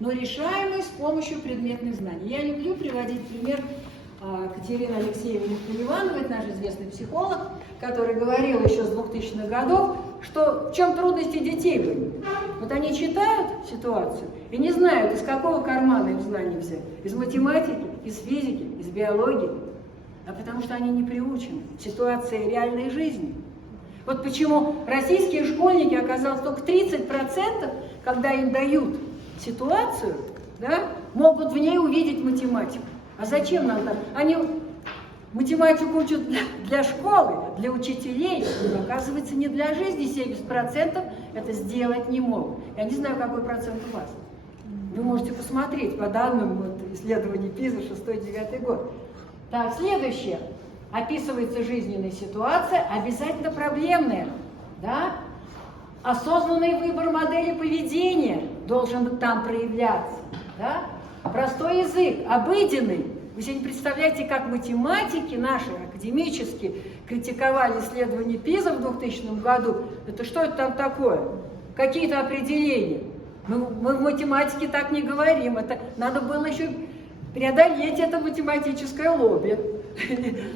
но решаемые с помощью предметных знаний. Я люблю приводить пример Катерины Алексеевны Поливановой, это наш известный психолог, который говорил еще с 2000-х годов, что в чем трудности детей были. Вот они читают ситуацию и не знают, из какого кармана им знания взять. Из математики, из физики, из биологии. А потому что они не приучены к ситуации реальной жизни. Вот почему российские школьники, оказалось, только 30%, когда им дают ситуацию, да, могут в ней увидеть математику. А зачем нам так? Они математику учат для школы, для учителей, но, оказывается, не для жизни. 70% это сделать не могут. Я не знаю, какой процент у вас. Вы можете посмотреть по данным исследований ПИЗа 6-9 год. Так, следующее. Описывается жизненная ситуация, обязательно проблемная. Да? Осознанный выбор модели поведения должен там проявляться. Да? Простой язык, обыденный. Вы себе не представляете, как математики наши, академические, критиковали исследования ПИЗа в 2000 году. Это что это там такое? Какие-то определения. Мы в математике так не говорим. Это надо было еще преодолеть это математическое лобби.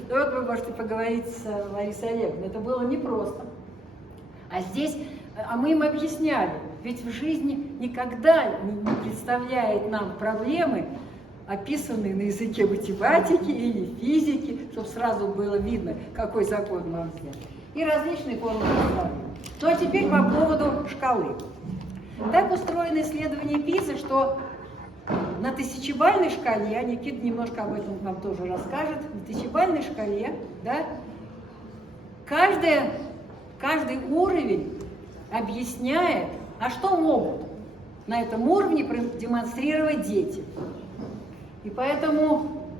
Вот вы можете поговорить с Ларисой Олеговной. Это было непросто. А здесь, мы им объясняли, ведь в жизни никогда не представляет нам проблемы, описанные на языке математики или физики, чтобы сразу было видно, какой закон вам взять. И различные формы управления. Ну а теперь по поводу шкалы. Так устроено исследование ПИЗа, что на тысячебалльной шкале, Никита немножко об этом нам тоже расскажет, на тысячебалльной шкале, да, каждый уровень объясняет, а что могут на этом уровне продемонстрировать дети. И поэтому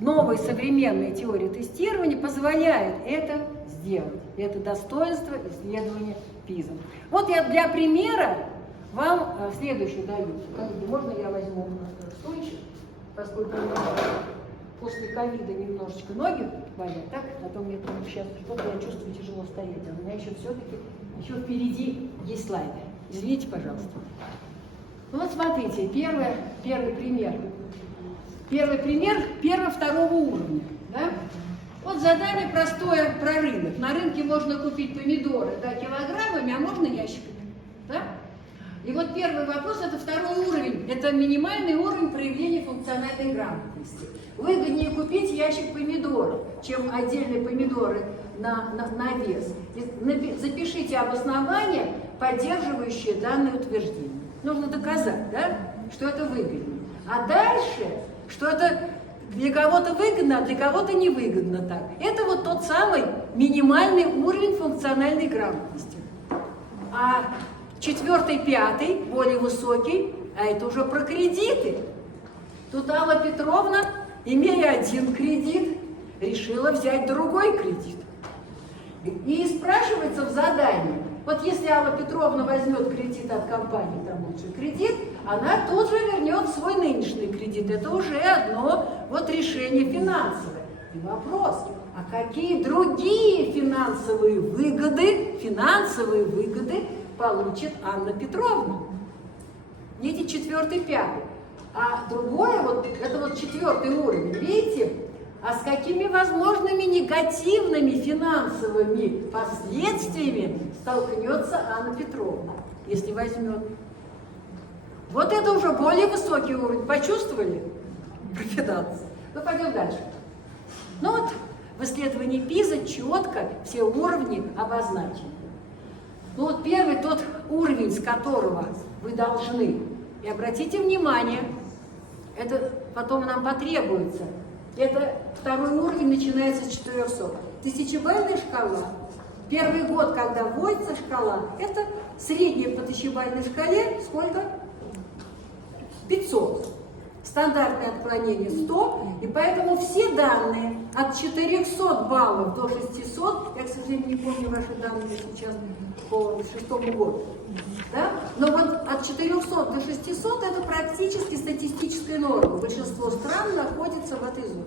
новая современная теория тестирования позволяет это сделать. И это достоинство исследования ПИЗа. Вот я для примера вам следующее даю. Можно я возьму стульчик, поскольку после ковида немножечко ноги болят, так? А то мне сейчас что-то я чувствую тяжело стоять, а у меня еще все-таки впереди есть слайды. Извините, пожалуйста. Ну вот смотрите, первый пример. Первого-второго уровня. Да? Вот задание простое про рынок. На рынке можно купить помидоры, да, килограммами, а можно ящиками. Да? И вот первый вопрос, это второй уровень. Это минимальный уровень проявления функциональной грамотности. Выгоднее купить ящик помидоров, чем отдельные помидоры на вес. Запишите обоснование, поддерживающее данное утверждение. Нужно доказать, да, что это выгоднее. А дальше, что это для кого-то выгодно, а для кого-то невыгодно так. Это вот тот самый минимальный уровень функциональной грамотности. А 4-й, 5-й, более высокий, а это уже про кредиты. Тут Алла Петровна, имея один кредит, решила взять другой кредит. И спрашивается в задании, вот если Алла Петровна возьмет кредит от компании, там лучший кредит, она тут же вернет свой нынешний кредит. Это уже одно вот решение финансовое. И вопрос, а какие другие финансовые выгоды получит Анна Петровна? Видите, 4-й, 5-й. А другое, вот это вот 4-й уровень, видите? А с какими возможными негативными финансовыми последствиями столкнется Анна Петровна, если возьмет? Вот это уже более высокий уровень. Почувствовали про финансы? Ну, пойдем дальше. Ну вот, в исследовании ПИЗа четко все уровни обозначены. Ну вот первый тот уровень, с которого вы должны, и обратите внимание, это потом нам потребуется, это второй уровень начинается с 400. Тысячебалльная шкала. Первый год, когда вводится шкала, это средняя по тысячебалльной шкале сколько? 500. Стандартное отклонение 100, и поэтому все данные от 400 баллов до 600, я, к сожалению, не помню ваши данные сейчас по 6 году, да? Но вот от 400 до 600 это практически статистическая норма. Большинство стран находится в этой зоне.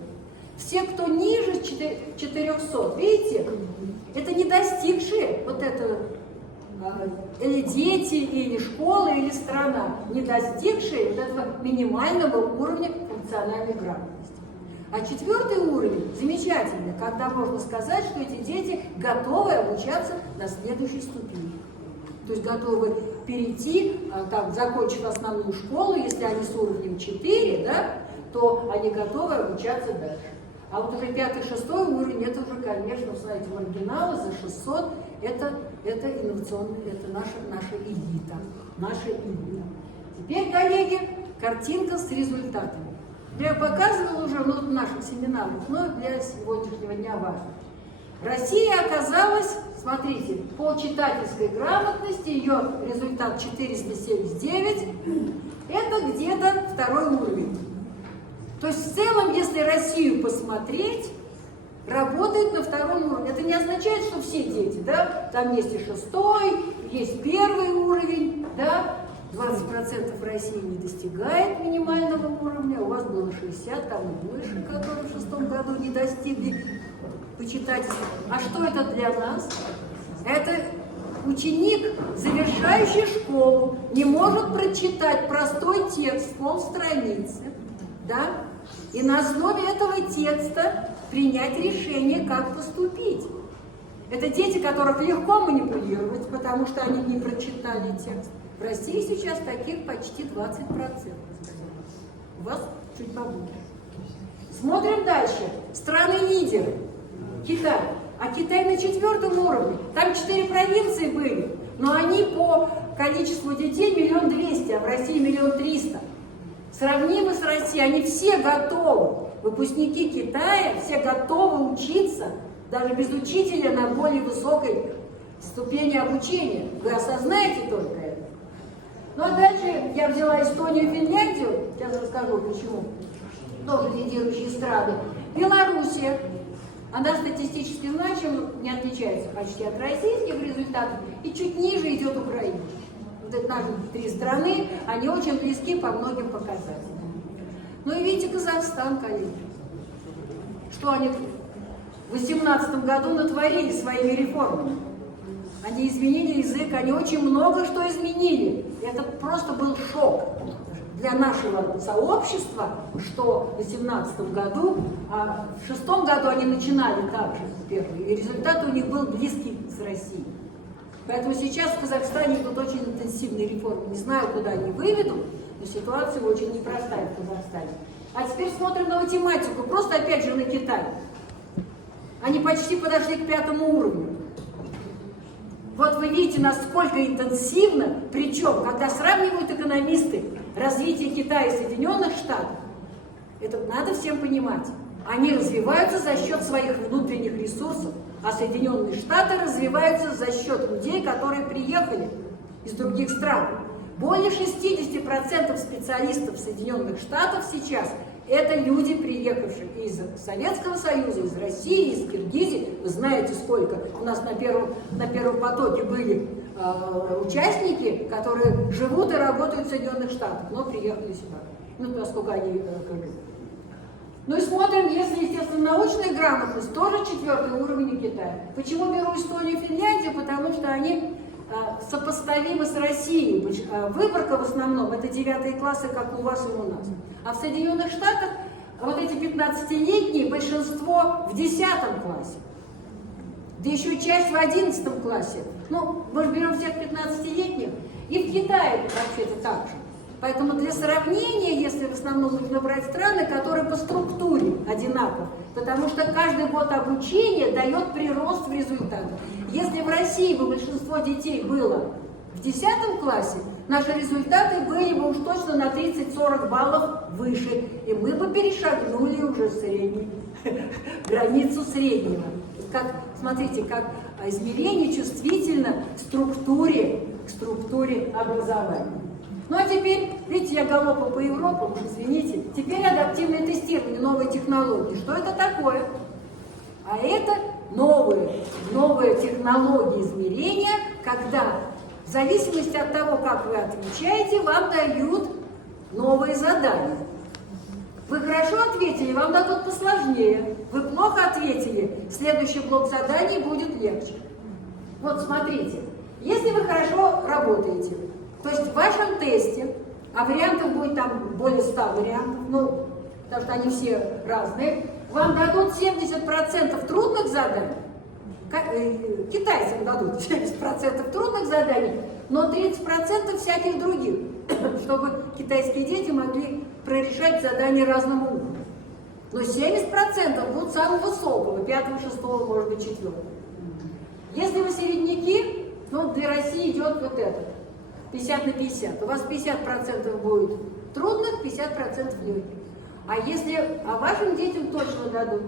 Все, кто ниже 400, видите, это не достигшие вот этого или дети, или школы, или страна, не достигшие вот этого минимального уровня функциональной грамотности. А четвертый уровень замечательный, когда можно сказать, что эти дети готовы обучаться на следующей ступени. То есть готовы перейти, там, закончив основную школу, если они с уровнем 4, да, то они готовы обучаться дальше. А вот уже 5-6 уровень, это уже, конечно, знаете, маргиналы за 600, это инновационный, это наша элита, наша элита. Теперь, коллеги, картинка с результатами. Я показывала уже в наших семинарах, но для сегодняшнего дня важно. Россия оказалась, смотрите, по читательской грамотности, ее результат 479, это где-то 2-й уровень. То есть в целом, если Россию посмотреть, работает на 2-м уровне. Это не означает, что все дети, да, там есть и 6-й, есть 1-й уровень, да, 20% России не достигает минимального уровня, у вас было 60, там и больше, которые в 6-м году не достигли почитательства. А что это для нас? Это ученик, завершающий школу, не может прочитать простой текст, полстраницы, да, и на основе этого текста принять решение, как поступить. Это дети, которых легко манипулировать, потому что они не прочитали текст. В России сейчас таких почти 20%. У вас чуть побольше. Смотрим дальше. Страны-лидеры. Китай. А Китай на 4-м уровне. Там 4 провинции были, но они по количеству детей 1 200 000, а в России 1 300 000. Сравнимы с Россией, они все готовы. Выпускники Китая все готовы учиться, даже без учителя, на более высокой ступени обучения. Вы осознаете только это. Ну а дальше я взяла Эстонию и Финляндию, сейчас расскажу почему, тоже лидирующие страны. Белоруссия, она статистически значимо не отличается почти от российских результатов, и чуть ниже идет Украина. Вот это наши 3 страны, они очень близки по многим показателям. Ну и видите, Казахстан, коллеги, что они в 2018 году натворили своими реформами. Они изменили язык, они очень много что изменили. Это просто был шок для нашего сообщества, что в 2018 году, а в 2006 году они начинали так же первые, и результат у них был близкий с Россией. Поэтому сейчас в Казахстане идут очень интенсивные реформы. Не знаю, куда они выведут, но ситуация очень непростая в Казахстане. А теперь смотрим на математику, просто опять же на Китай. Они почти подошли к 5-му уровню. Вот вы видите, насколько интенсивно, причем, когда сравнивают экономисты развитие Китая и Соединенных Штатов, это надо всем понимать. Они развиваются за счет своих внутренних ресурсов, а Соединенные Штаты развиваются за счет людей, которые приехали из других стран. Более 60% специалистов Соединенных Штатов сейчас это люди, приехавшие из Советского Союза, из России, из Киргизии. Вы знаете, сколько у нас на первом потоке были участники, которые живут и работают в Соединенных Штатах, но приехали сюда. Ну, поскольку они... Ну и смотрим, если, естественно, научная грамотность, тоже 4-й уровень Китая. Почему беру Эстонию и Финляндию? Потому что они сопоставимы с Россией. Выборка в основном это 9-е классы, как у вас и у нас. А в Соединенных Штатах вот эти 15-летние большинство в 10 классе. Да еще часть в 11 классе. Ну, мы же берем всех 15-летних. И в Китае вообще-то так же. Поэтому для сравнения, если в основном нужно брать страны, которые по структуре одинаковы, потому что каждый год обучения дает прирост в результатах. Если в России бы большинство детей было в 10 классе, наши результаты были бы уж точно на 30-40 баллов выше, и мы бы перешагнули уже границу среднего. Смотрите, как измерение чувствительно к структуре образования. Ну а теперь, видите, я галопом по Европам, извините, теперь адаптивное тестирование, новые технологии. Что это такое? А это новые технологии измерения, когда в зависимости от того, как вы отвечаете, вам дают новые задания. Вы хорошо ответили, вам дадут посложнее. Вы плохо ответили, следующий блок заданий будет легче. Вот смотрите, Если вы хорошо работаете, то есть в вашем тесте, а вариантов будет там более 100 вариантов, ну, потому что они все разные, вам дадут 70% трудных заданий, китайцам дадут 70% трудных заданий, но 30% всяких других, чтобы китайские дети могли прорешать задания разного уровня. Но 70% будут самого высокого, 5-го, 6-го, может быть, 4-го. Если вы середняки, ну, для России идет вот это, 50 на 50. У вас 50% будет трудных, 50% легких. А вашим детям точно дадут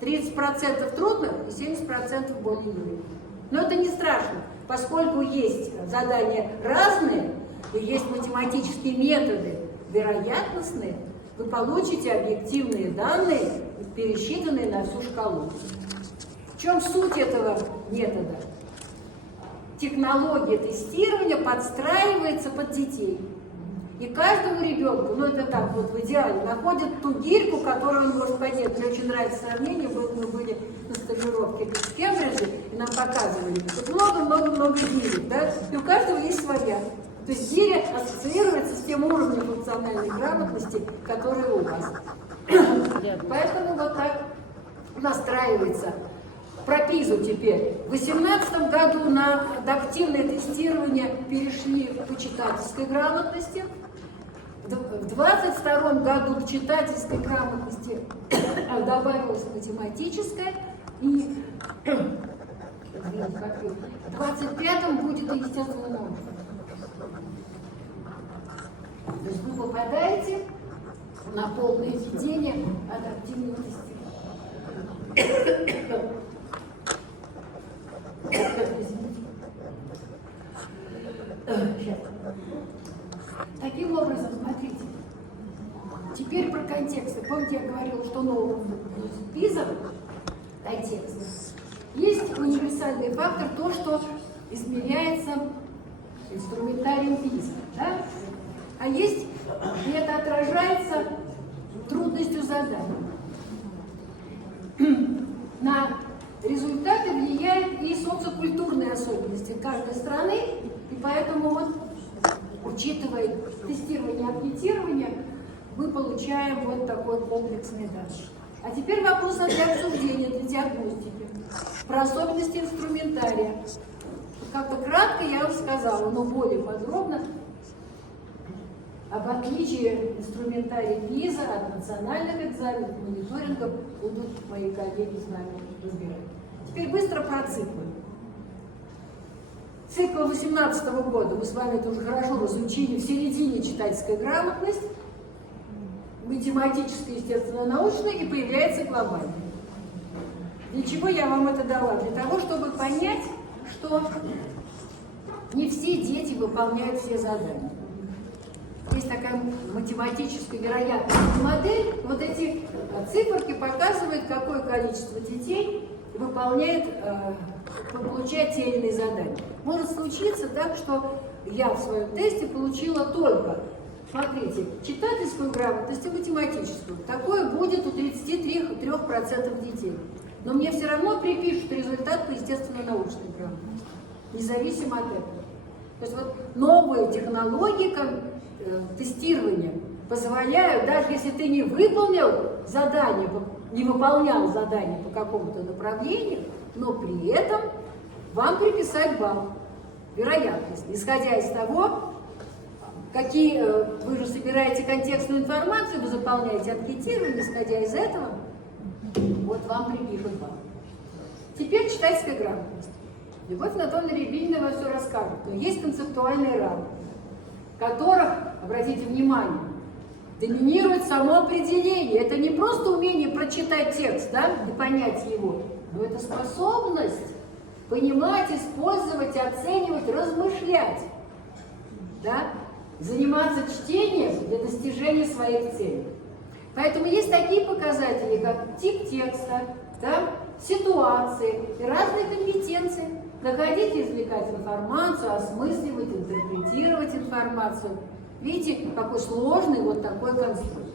30% трудных и 70% более легких. Но это не страшно, поскольку есть задания разные, и есть математические методы вероятностные, вы получите объективные данные, пересчитанные на всю шкалу. В чем суть этого метода? Технология тестирования подстраивается под детей. И каждому ребенку, ну это так вот в идеале, находит ту гирьку, которую он может поднять. Мне очень нравится сравнение, мы были на стажировке в Кембридже, и нам показывали, что много-много-много гирек, да? И у каждого есть своя. То есть гиря ассоциируется с тем уровнем функциональной грамотности, который у вас. Поэтому вот так настраивается. Про ПИЗу теперь. В 2018 году на адаптивное тестирование перешли к читательской грамотности. В 2022 году к читательской грамотности добавилась математическая. И в 2025 будет и естественная наука. То есть вы попадаете на полное введение адаптивного тестирования. Таким образом, смотрите, теперь про контексты. Помните, я говорила, что новый ПИЗа, контекст. Есть универсальный фактор, то, что измеряется инструментарием ПИЗа. Да? А есть, и это отражается трудностью заданий. На результаты влияют и социокультурные особенности каждой страны, и поэтому вот, учитывая тестирование, анкетирование, мы получаем вот такой комплексный данный. А теперь вопрос для обсуждения, для диагностики, про особенности инструментария. Как-то кратко я вам сказала, но более подробно об отличии инструментария ПИЗа от национальных экзаменов, мониторингов будут мои коллеги с нами разбирать. Теперь быстро про циклы. Цикл 2018 года, мы с вами это уже хорошо разучили, в середине читательская грамотность, математическая, естественно-научная, и появляется глобальная. Для чего я вам это дала? Для того, чтобы понять, что не все дети выполняют все задания. Есть такая математическая вероятностная модель. Вот эти циферки показывают, какое количество детей выполняет, получает те или иные задания. Может случиться так, что я в своем тесте получила только, смотрите, читательскую грамотность и математическую. Такое будет у 33% детей. Но мне все равно припишут результат по естественно-научной грамотности, независимо от этого. То есть вот новые технологии тестирования позволяют, даже если ты не выполнил задание, не выполнял задание по какому-то направлению, но при этом вам приписать балл, вероятность, исходя из того, какие вы же собираете контекстную информацию, вы заполняете анкетирование, исходя из этого, вот вам припишут балл. Теперь читательская грамотность. Любовь Анатольевна Рябинина вам все расскажет, но есть концептуальные рамки, в которых, обратите внимание, доминирует само определение. Это не просто умение прочитать текст, да, и понять его, но это способность понимать, использовать, оценивать, размышлять, да, заниматься чтением для достижения своих целей. Поэтому есть такие показатели, как тип текста, да, ситуации и разные компетенции. Находить и извлекать информацию, осмысливать, интерпретировать информацию. Видите, какой сложный вот такой конструкт.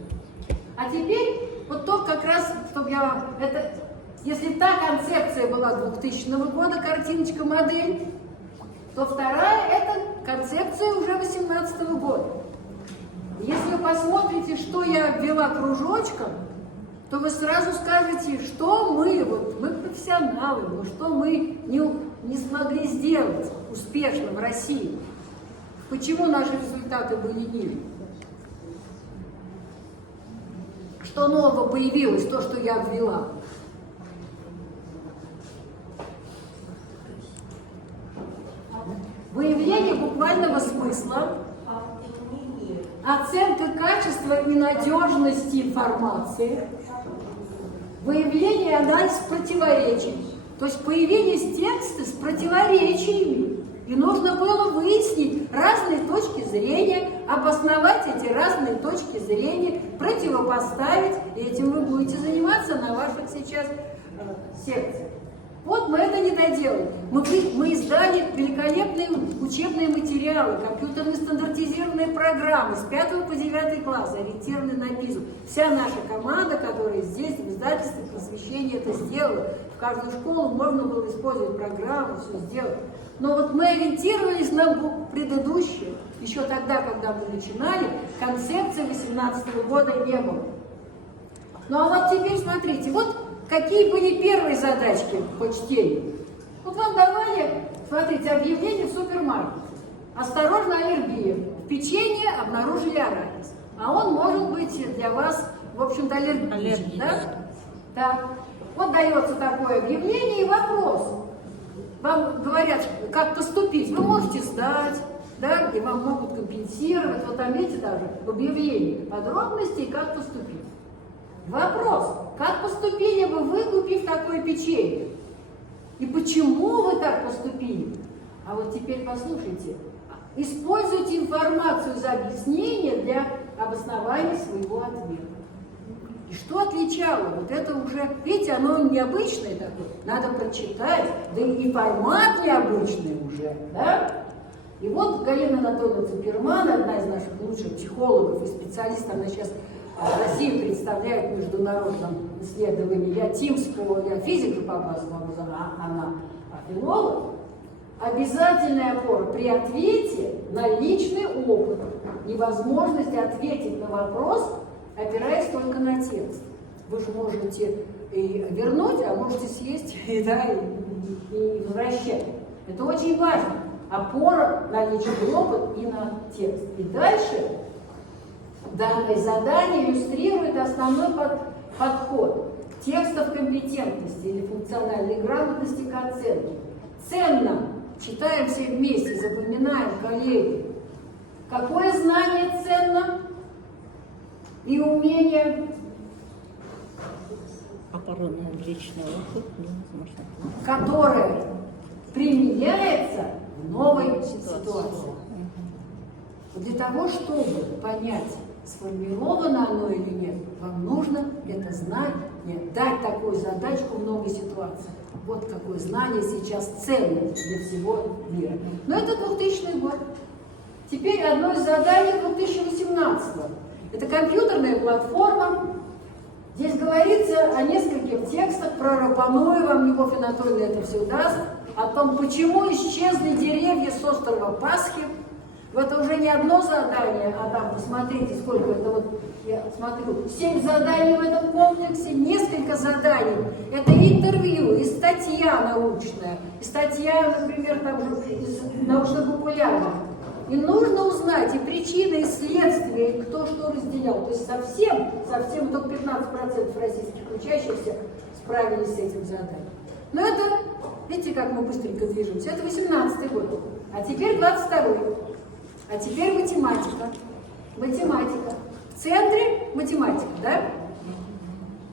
А теперь, вот то как раз, чтобы я вам... Если та концепция была 2000 года, картиночка, модель, то вторая – это концепция уже 2018 года. Если вы посмотрите, что я ввела кружочком, то вы сразу скажете, что мы профессионалы, но что мы не смогли сделать успешно в России. Почему наши результаты были ниже? Что нового появилось, то, что я ввела? Выявление буквального смысла, оценка качества и надежности информации, выявление и анализ противоречий, то есть появились тексты с противоречиями, и нужно было выяснить разные точки зрения, обосновать эти разные точки зрения, противопоставить, и этим вы будете заниматься на ваших сейчас секциях. Вот мы это не доделали. Мы издали великолепные учебные материалы, компьютерные стандартизированные программы с 5 по 9 класс, ориентированы на БИЗу. Вся наша команда, которая здесь, в издательстве просвещения, это сделала. В каждую школу можно было использовать программу, все сделать. Но вот мы ориентировались на предыдущее. Еще тогда, когда мы начинали, концепции 2018 года не было. Ну а вот теперь смотрите, вот какие были первые задачки по чтению. Вот вам давали, смотрите, объявление в супермаркете. Осторожно, аллергия. В печенье обнаружили арахис. А он может быть для вас, в общем-то, аллергичен. Да? Так. Вот дается такое объявление и вопрос. Вам говорят, как поступить. Вы можете сдать, да, и вам могут компенсировать. Вот там, видите, даже в объявлении подробности, как поступить. Вопрос, как поступили бы вы, купив такое печенье? И почему вы так поступили? А вот теперь послушайте. Используйте информацию за объяснение для обоснования своего ответа. И что отличало? Вот это уже, видите, оно необычное такое. Надо прочитать, да и формат необычный уже, да? И вот Галина Анатольевна Цуперман, одна из наших лучших психологов и специалистов, она сейчас Россию представляет в международном исследовании. Я физик же по базовому образованию, она филолог. Обязательная опора при ответе на личный опыт, невозможность ответить на вопрос, опираясь только на текст. Вы же можете и вернуть, а можете съесть и возвращать. Это очень важно. Опора на личный опыт и на текст. И дальше данное задание иллюстрирует основной подход текстов компетентности или функциональной грамотности к оценке. Ценно. Читаем все вместе, запоминаем, коллеги. Какое знание ценно и умение? Оборонный личный опыт, которое применяется в новой ситуации. Для того, чтобы понять, сформировано оно или нет, вам нужно это знать, дать такую задачку в новой ситуации. Вот какое знание сейчас ценно для всего мира. Но это 2000 год. Теперь одно из заданий 2018. Это компьютерная платформа. Здесь говорится о нескольких текстах, прорапаную вам, Любовь Анатольевна это все даст, о том, почему исчезли деревья с острова Пасхи. Это уже не одно задание, а там, посмотрите, сколько это, вот я смотрю, 7 заданий в этом комплексе, несколько заданий. Это интервью, и статья научная, и статья, например, там же из научно-популярных. И нужно узнать и причины, и следствия, и кто что разделял. То есть совсем только 15% российских учащихся справились с этим заданием. Но это, видите, как мы быстренько движемся, это 18-й год. А теперь 22-й. А теперь математика. Математика. В центре математика, да?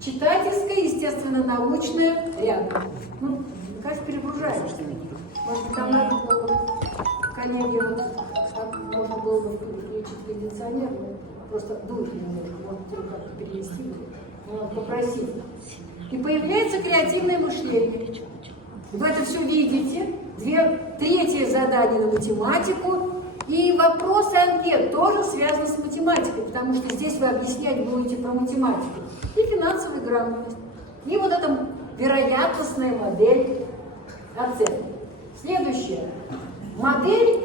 Читательская, естественно-научная рядом. Ну, конечно, перегружаешься. Может быть, там надо было, коллеги, вот, можно было бы включить кондиционер, просто душ немножко, может, его как-то перенести, попросить. И появляется креативное мышление. Вы это все видите. Третье задание на математику. И вопросы анкет тоже связаны с математикой, потому что здесь вы объяснять будете про математику. И финансовую грамотность. И вот эта вероятностная модель оценки. Следующее. модель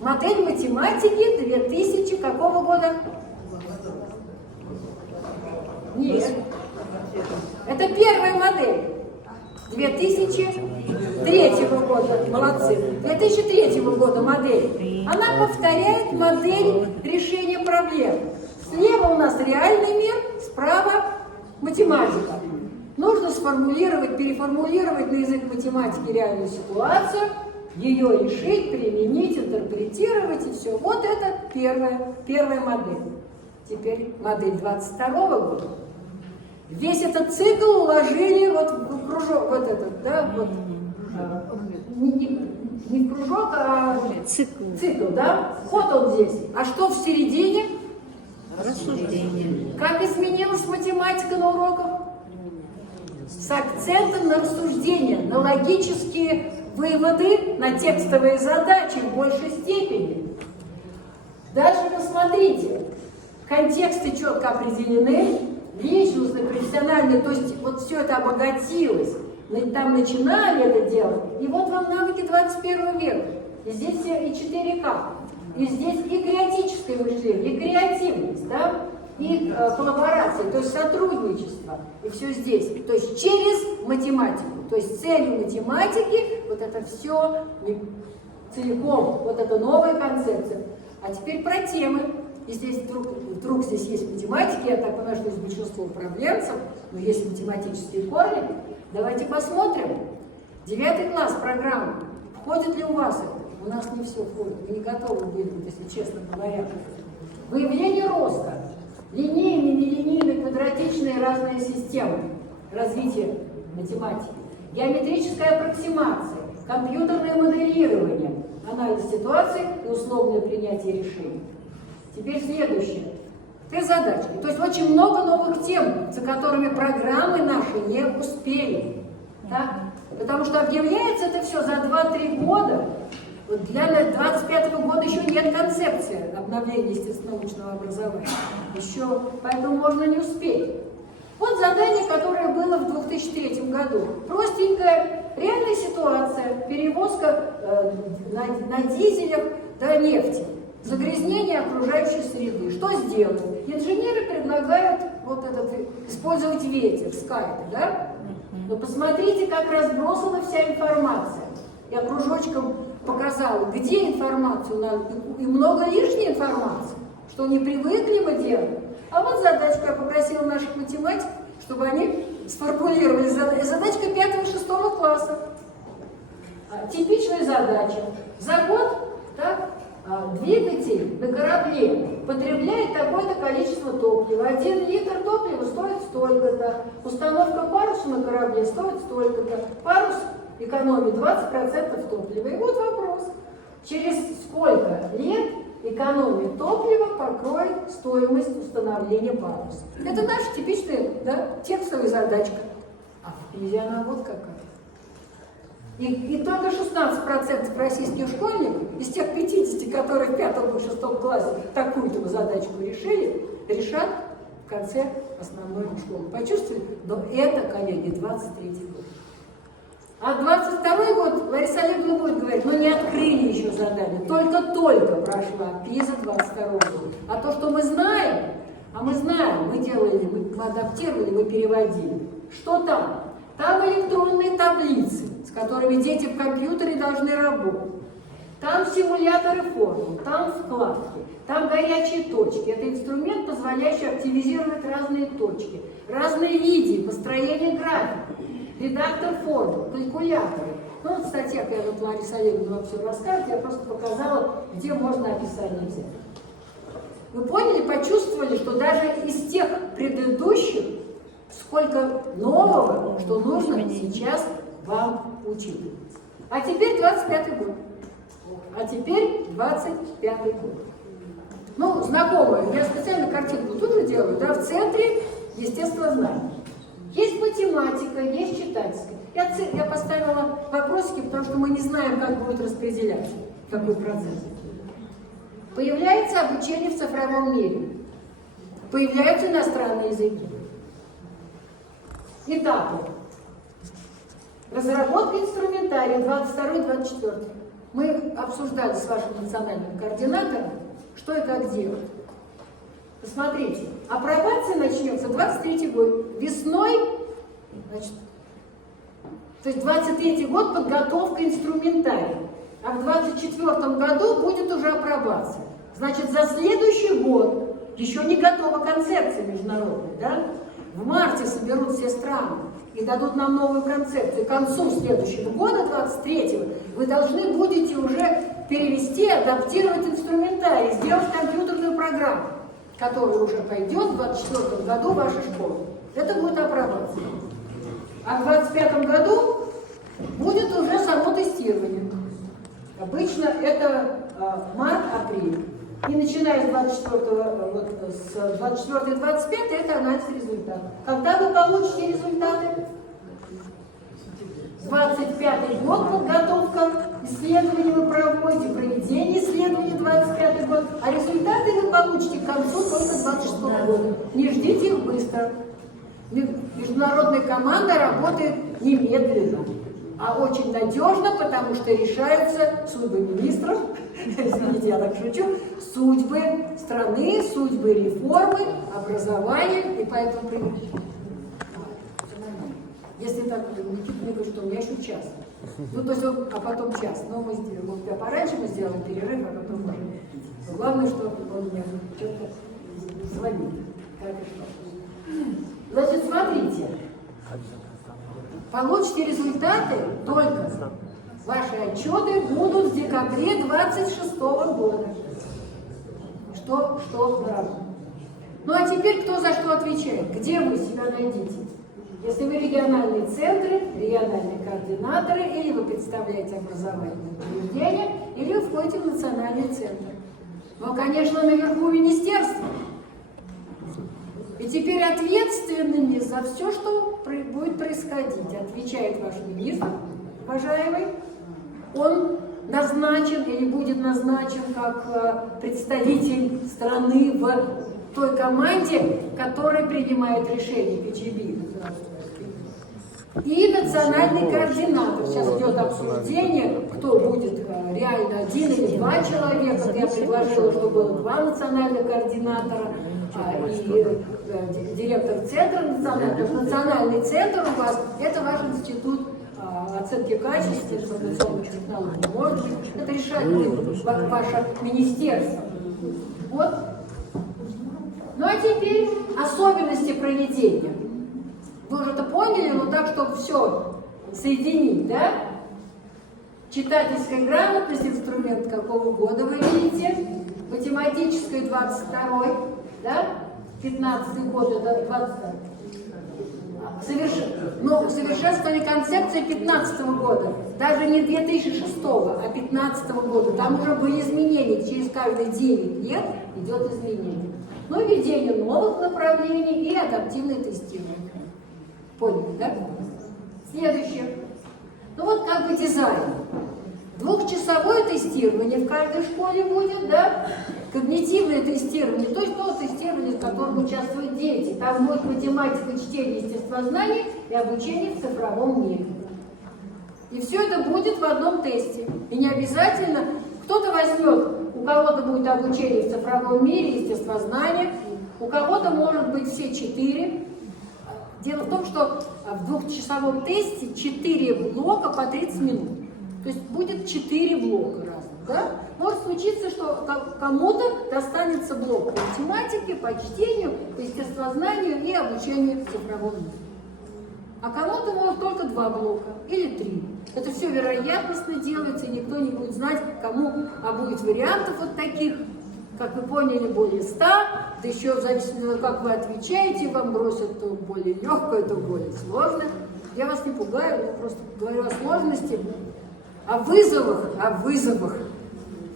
математики 2000 какого года? Нет. Это первая модель. 2003 года. Молодцы. 2003 года модель. Она повторяет модель решения проблем. Слева у нас реальный мир, справа математика. Нужно сформулировать, переформулировать на язык математики реальную ситуацию, ее решить, применить, интерпретировать и все. Вот это первая модель. Теперь модель 22 года. Весь этот цикл уложили вот в кружок, вот этот, да, вот, не в кружок, а цикл, да? Вот он здесь. А что в середине? Рассуждение. Как изменилась математика на уроках? С акцентом на рассуждение, на логические выводы, на текстовые задачи в большей степени. Дальше посмотрите. Контексты четко определены, личностные, профессиональные, то есть вот все это обогатилось. Там начинали это делать, и вот вам навыки 21 века. И здесь и 4К, и здесь и критическое мышление, и креативность, да? И коллаборация, то есть сотрудничество, и все здесь. То есть через математику, то есть целью математики вот это все целиком, вот это новая концепция. А теперь про темы. И здесь вдруг здесь есть математики, я так понимаю, что есть большинство управленцев, но есть математические корни. Давайте посмотрим. 9 класс программы. Входит ли у вас это? У нас не все входит. Мы не готовы были, если честно говоря. Выявление роста. Линейные, нелинейные, квадратичные разные системы развития математики. Геометрическая аппроксимация. Компьютерное моделирование. Анализ ситуации и условное принятие решений. Теперь следующее. Тест-задачки. То есть очень много новых тем, за которыми программы наши не успели. Да? Потому что объявляется это все за 2-3 года. Вот для 25 года еще нет концепции обновления естественно-научного образования. Еще, поэтому можно не успеть. Вот задание, которое было в 2003 году. Простенькая, реальная ситуация. Перевозка на дизелях до нефти. Загрязнение окружающей среды. Что сделать? Инженеры предлагают вот использовать ветер, скайпы, да? Но посмотрите, как разбросана вся информация. Я кружочком показала, где информацию надо, и много лишней информации, что не привыкли мы делать. А вот задачка, я попросила наших математиков, чтобы они сформулировали задачка 5-6 класса. Типичная задача. За год, так, двигатель на корабле потребляет такое-то количество топлива. 1 литр топлива стоит столько-то. Установка паруса на корабле стоит столько-то. Парус экономит 20% топлива. И вот вопрос. Через сколько лет экономия топлива покроет стоимость установления паруса? Это наша типичная, да, текстовая задачка. А в книге она вот какая. И только 16% российских школьников из тех 50, которые в 5-6 классе такую-то задачку решили, решат в конце основной школы. Почувствовали? Но это, коллеги, 23-й год. А 22-й год Лариса Олеговна будет говорить, но не открыли еще задание. Только-только прошла ПИЗа 22-го года. А то, что мы знаем, мы делали, мы адаптировали, мы переводили. Что там? Там электронные таблицы, с которыми дети в компьютере должны работать. Там симуляторы формул, там вкладки, там горячие точки. Это инструмент, позволяющий оптимизировать разные точки, разные виды, построение графиков, редактор формул, калькуляторы. Ну вот в статьях, я вот Лариса Олеговна вам все расскажет, я просто показала, где можно описание взять. Вы поняли, почувствовали, что даже из тех предыдущих сколько нового, что нужно сейчас вам учить. А теперь 25-й год. А теперь 25-й год. Ну, знакомые, я специально картинку тоже делаю, да, в центре естествознание. Есть математика, есть читательская. Я поставила вопросики, потому что мы не знаем, как будет распределяться, какой процесс. Появляется обучение в цифровом мире. Появляются иностранные языки. Этапы. Разработка инструментария 22-24. Мы обсуждали с вашим национальным координатором, что и как делать. Посмотрите, апробация начнется 23 год. Весной, значит, то есть 23 год подготовка инструментария. А в 24 году будет уже апробация. Значит, за следующий год еще не готова концепция международная, да? В марте соберут все страны и дадут нам новую концепцию. К концу следующего года, 23-го, вы должны будете уже перевести, адаптировать инструментарий, сделать компьютерную программу, которая уже пойдет в 24 году в вашей школе. Это будет апробация. А в 25 году будет уже само тестирование. Обычно это март-апрель. И начиная с 24 и 25 это анализ результатов. Когда вы получите результаты? 25 год подготовка, исследования вы проводите, проведение исследований 25 год, а результаты вы получите к концу только 26 года. Не ждите их быстро. Международная команда работает немедленно, а очень надежно, потому что решаются судьбы министров, извините, я так шучу, судьбы страны, судьбы реформы, образования, и поэтому если так, Никита мне говорит, что у меня еще час. Ну, то есть, а потом час. Но мы сделаем, вот пораньше мы сделаем перерыв, а потом можем пить. Главное, что он мне что-то звонит. Как и что. Значит, смотрите. Получите результаты только. Ваши отчеты будут в декабре 26 года. Что на работу. Ну, а теперь кто за что отвечает? Где вы себя найдете? Если вы региональные центры, региональные координаторы, или вы представляете образовательное учреждение, или вы входите в национальный центр. Но, конечно, наверху министерство. И теперь ответственными за все, что будет происходить, отвечает ваш министр, уважаемый. Он назначен или будет назначен как представитель страны в той команде, которая принимает решение PGB. И национальный координатор. Сейчас идет обсуждение, кто будет реально один или два человека. Я предложила, чтобы было два национальных координатора и директор центра национального. Национальный центр у вас – это ваш институт оценки качества информационных технологий. Может быть, это решает ваше министерство. Вот. Ну а теперь особенности проведения. Вы уже это поняли, но так, чтобы все соединить, да? Читательская грамотность, инструмент какого года вы видите? Математическая 22-й, да? 15-й год, это 22-й. Совершенствование концепции 15-го года, даже не 2006-го, а 15-го года. Там уже были изменения, через каждые 9 лет идет изменение. Ну, введение новых направлений и адаптивное тестирование. Поняли, да? Следующее. Ну вот как бы дизайн. Двухчасовое тестирование в каждой школе будет, да? Когнитивное тестирование, то есть то тестирование, в котором участвуют дети. Там будет математика, чтение, естествознание и обучение в цифровом мире. И все это будет в одном тесте. И не обязательно кто-то возьмет, у кого-то будет обучение в цифровом мире, естествознание, у кого-то может быть все 4. Дело в том, что в двухчасовом тесте 4 блока по 30 минут. То есть будет 4 блока разных. Да? Может случиться, что кому-то достанется блок по математике, по чтению, по естествознанию и обучению в цифровом мире. А кому-то может только 2 блока или 3. Это все вероятностно делается, и никто не будет знать, кому, а будет вариантов вот таких. Как вы поняли, более 100, да еще в зависимости от того, как вы отвечаете, вам бросят то более легкое, то более сложное. Я вас не пугаю, я просто говорю о сложности, о вызовах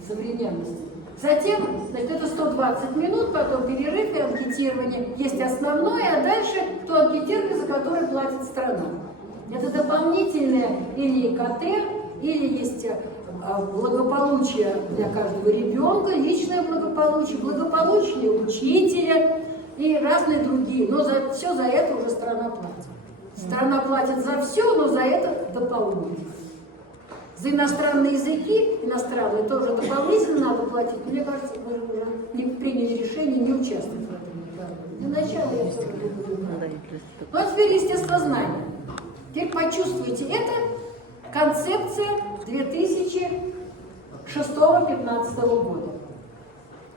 современности. Затем, значит, это 120 минут, потом перерыв и анкетирование. Есть основное, а дальше кто анкетирует, за который платит страна. Это дополнительное или ИКТ, или есть благополучие для каждого ребенка, личное благополучие учителя и разные другие. Но все за это уже страна платит. Страна платит за все, но за это дополнительно. За иностранные языки, иностранные, тоже дополнительно надо платить. Мне кажется, мы уже не приняли решение не участвовать в этом. Для начала я все равно буду брать. Ну а теперь естествознание. Теперь почувствуйте, это концепция 2006-2015 года.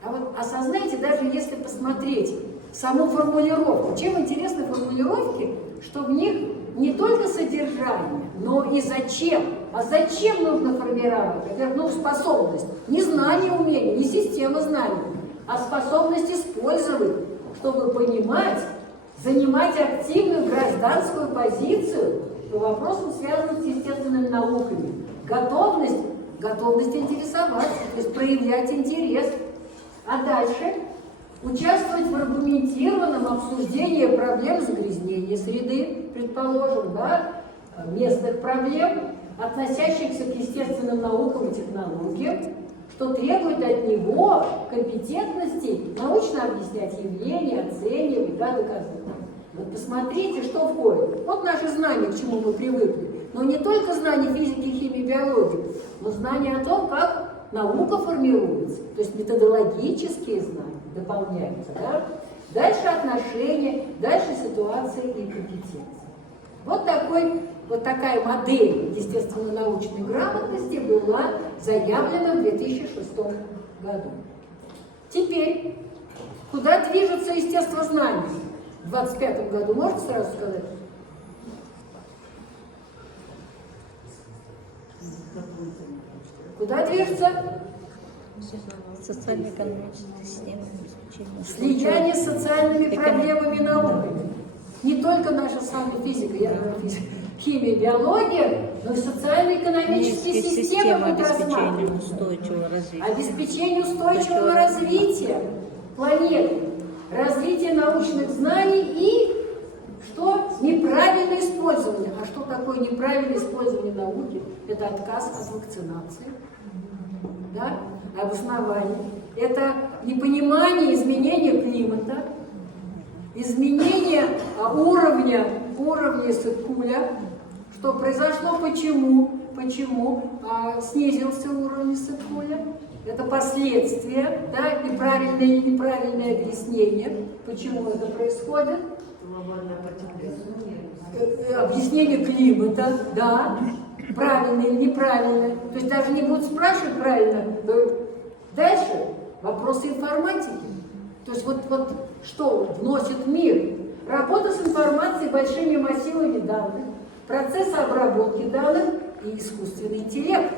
А вот осознайте, даже если посмотреть саму формулировку, чем интересны формулировки, что в них не только содержание, но и зачем. А зачем нужно формировать? Во-первых, способность. Не знание, умение, не система знаний, а способность использовать, чтобы понимать, занимать активную гражданскую позицию по вопросам, связанным с естественными науками. Готовность интересоваться, то есть проявлять интерес. А дальше участвовать в аргументированном обсуждении проблем загрязнения среды, предположим, да, местных проблем, относящихся к естественным наукам и технологиям, что требует от него компетентности научно объяснять явления, оценивать, да, доказывать. Вот посмотрите, что входит. Вот наши знания, к чему мы привыкли. Но не только знания физики, химии, биологии, но знания о том, как наука формируется, то есть методологические знания дополняются. Да? Дальше отношения, дальше ситуация и компетенция. Вот такая модель естественно-научной грамотности была заявлена в 2006 году. Теперь, куда движется естествознание? В 2025 году, можете сразу сказать? Куда движется? Социально-экономическая система обеспечения. Слияние с социальными проблемами и науками. Не только наша с вами физика, химия, биология, но и социально-экономические системы будут рассматривать. Обеспечение устойчивого развития планеты, развитие научных знаний и что? Неправильное использование. А что такое неправильное использование науки? Это отказ от вакцинации, да? Обоснование. Это непонимание изменения климата, изменение уровня Сыткуля. Что произошло, почему снизился уровень Сыткуля. Это последствия, да, неправильное объяснение, почему это происходит. Объяснение климата, да, правильное или неправильное. То есть даже не будут спрашивать правильно. Дальше вопросы информатики. То есть вот что вносит мир? Работа с информацией, большими массивами данных, процесс обработки данных и искусственный интеллект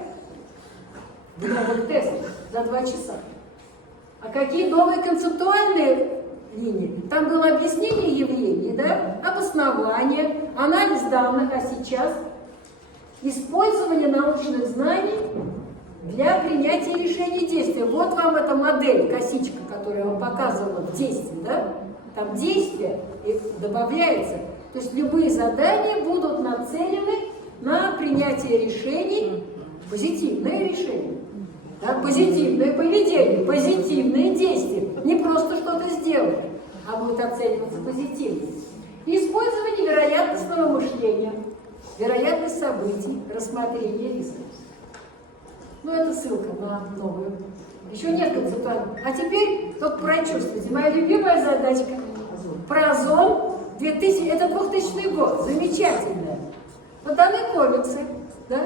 в новых тестах за 2 часа. А какие новые концептуальные линии? Там было объяснение явлений, да? Обоснование, анализ данных, а сейчас использование научных знаний для принятия решений действия. Вот вам эта модель, косичка, которую я вам показывала в действии, да? Там действие и добавляется. То есть любые задания будут нацелены на принятие решений, позитивные решения, да? Позитивное поведение, позитивные действия. Не просто что-то сделать, а будет оцениваться позитивно. И использование вероятностного мышления, вероятность событий, рассмотрение рисков. Ну, это ссылка на новую. Еще нет концептуального. А теперь только прочувствуйте. Моя любимая задачка. Про озон 2000, это 2000 год. Замечательная. Вот даны комиксы, да?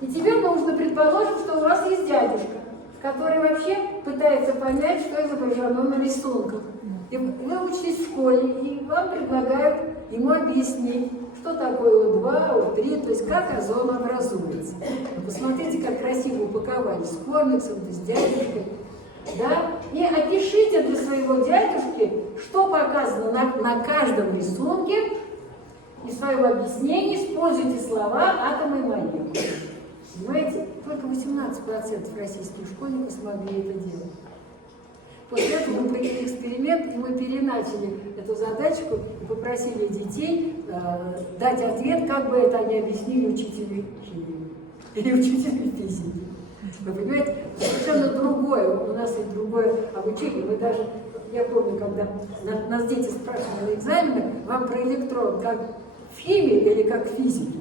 И тебе нужно, предположим, что у вас есть дядюшка, который вообще пытается понять, что изображено на рисунках. И вы учитесь в школе, и вам предлагают ему объяснить, что такое О2, О3, то есть как озон образуется. Посмотрите, как красиво упаковали с комиксом, с дядюшкой. Да? И опишите для своего дядюшки, что показано на каждом рисунке, и в своем объяснении используйте слова атомы и молекулы. Понимаете? Только 18% российских школьников смогли это делать. После этого мы провели эксперимент, и мы переначали эту задачку и попросили детей дать ответ, как бы это они объяснили учителю химии или учителю физики. Вы понимаете, совершенно другое, у нас есть другое обучение. Мы даже, я помню, когда нас дети спрашивали на экзаменах, вам про электрон как в химии или как в физике?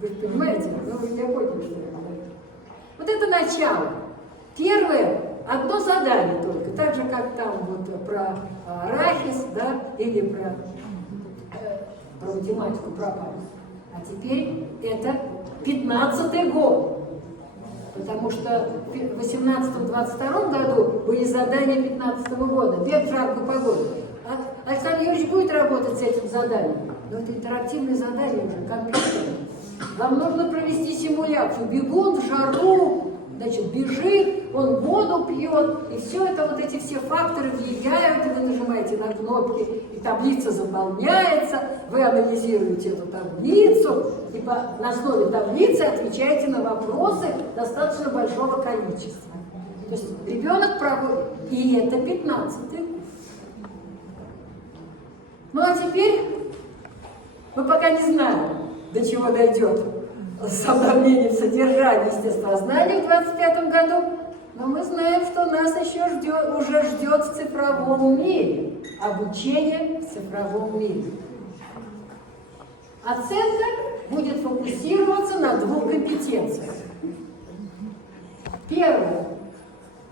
Вы понимаете? Ну, вы меня поняли, что я говорю. Вот это начало. Первое, одно задание только, так же, как там вот про арахис, да, или про математику, про память. А теперь это 15-й год. Потому что в 18-22 году были задания 15-го года, бег в жаркую погоду. Александр Юрьевич будет работать с этим заданием, но это интерактивное задание уже, компьютерное. Вам нужно провести симуляцию. Бегун в жару, значит, бежит, он воду пьет, и все это, вот эти все факторы влияют, и вы нажимаете на кнопки, и таблица заполняется, вы анализируете эту таблицу, и на основе таблицы отвечаете на вопросы достаточно большого количества. То есть ребенок проводит, и это 15-й. Ну а теперь мы пока не знаем, до чего дойдет с обновлением содержания естествознания в 25 году, но мы знаем, что нас еще уже ждет в цифровом мире, обучение в цифровом мире. Оценка будет фокусироваться на двух компетенциях. Первое,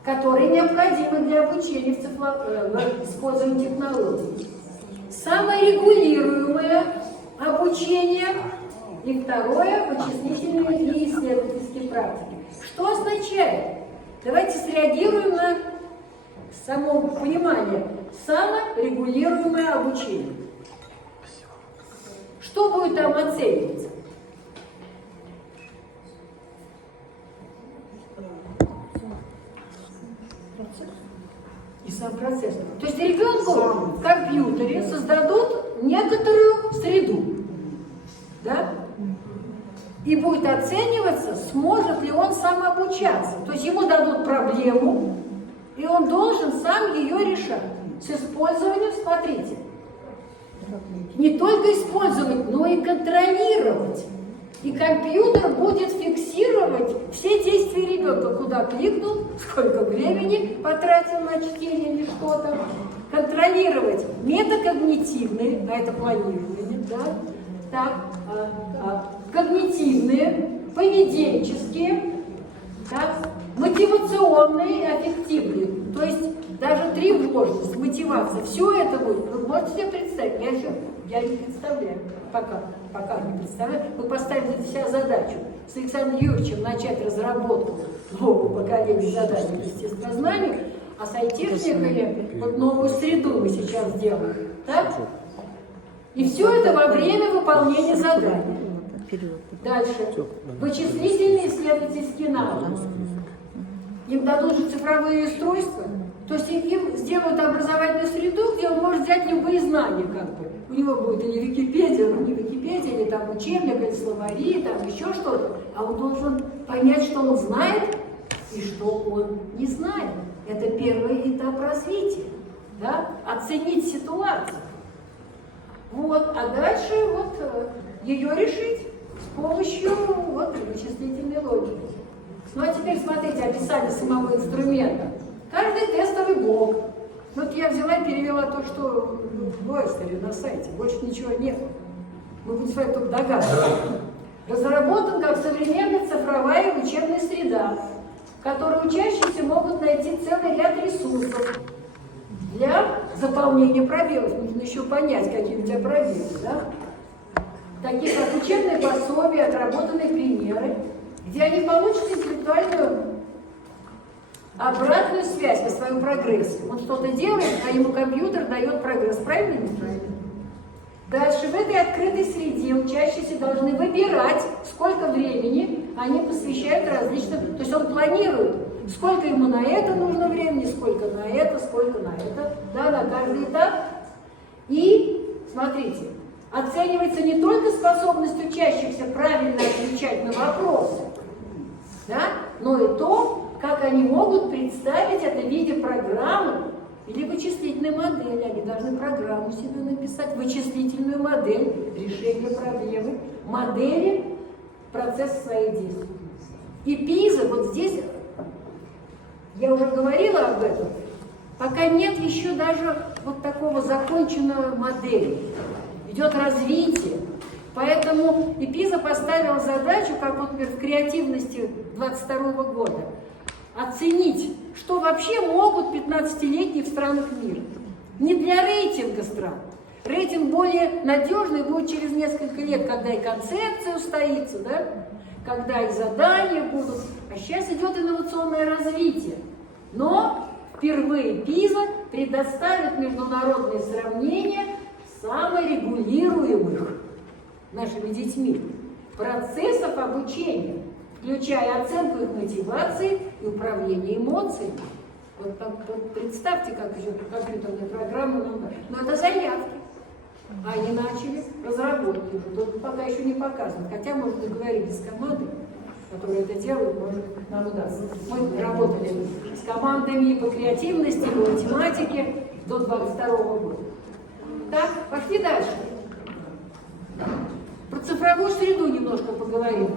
которые необходимы для обучения в использовании технологий. Саморегулируемое обучение. И второе, вычислительные и исследовательские практики. Что означает? Давайте среагируем на само понимание. Саморегулируемое обучение. Что будет там оцениваться? И сам процесс. То есть ребенку в компьютере создадут некоторую среду. Да? И будет оцениваться, сможет ли он сам обучаться. То есть ему дадут проблему, и он должен сам ее решать. С использованием, смотрите, не только использовать, но и контролировать. И компьютер будет фиксировать все действия ребенка, куда кликнул, сколько времени потратил на чтение или что-то. Контролировать метакогнитивные, а это планирование, да? Так, когнитивные, поведенческие, так, мотивационные и аффективные. То есть даже тревожность, мотивация, все это будет. Вы можете себе представить? Я не представляю, пока не представляю. Мы поставили для себя задачу с Александром Юрьевичем начать разработку нового поколения заданий по естествознанию, а с айтишниками вот новую среду мы сейчас делаем. Так? И все это во время выполнения задания. Дальше. Вычислительные исследовательские навыки. Им дадут же цифровые устройства, то есть им сделают образовательную среду, где он может взять любые знания, как бы. У него будет или Википедия, ну не Википедия, или там учебник, или словари, там еще что-то. А он должен понять, что он знает и что он не знает. Это первый этап развития. Да? Оценить ситуацию. Вот, а дальше вот ее решить с помощью вот, вычислительной логики. Ну а теперь смотрите описание самого инструмента. Каждый тестовый блок. Вот я взяла и перевела то, что в Ойстере на сайте. Больше ничего нет. Мы будем с вами только догадываться. Разработан как современная цифровая учебная среда, в которой учащиеся могут найти целый ряд ресурсов для заполнения пробелов. Нужно еще понять, какие у тебя пробелы, да? Такие как учебные пособия, отработанные примеры, где они получат интеллектуальную обратную связь по своему прогрессу. Он что-то делает, а ему компьютер дает прогресс. Правильно или неправильно? Дальше в этой открытой среде учащиеся должны выбирать, сколько времени они посвящают различным... То есть он планирует, сколько ему на это нужно времени, сколько на это, да, на каждый этап. И, смотрите, оценивается не только способность учащихся правильно отвечать на вопросы, да, но и то, как они могут представить это в виде программы или вычислительной модели. Они должны программу себе написать, вычислительную модель решения проблемы, модели процесса своих действий. И ПИЗа, вот здесь, я уже говорила об этом, пока нет еще даже вот такого законченного модели. Идет развитие. Поэтому и ПИЗа поставила задачу, как вот, например, в креативности 22 года, оценить, что вообще могут 15-летние в странах мира. Не для рейтинга стран. Рейтинг более надежный будет через несколько лет, когда и концепция устоится, да? Когда и задания будут. А сейчас идет инновационное развитие. Но впервые ПИЗа предоставит международные сравнения саморегулируемых нашими детьми процессов обучения, включая оценку их мотивации и управление эмоциями. Вот, вот представьте, как еще компьютерная программа нам дает. Но это заявки. Они начали разработки, только пока еще не показано. Хотя мы уже договорились с командой, которые это делают, может, нам удастся. Мы работали с командами по креативности, по математике до 22 года. Так, пошли дальше. Про цифровую среду немножко поговорим.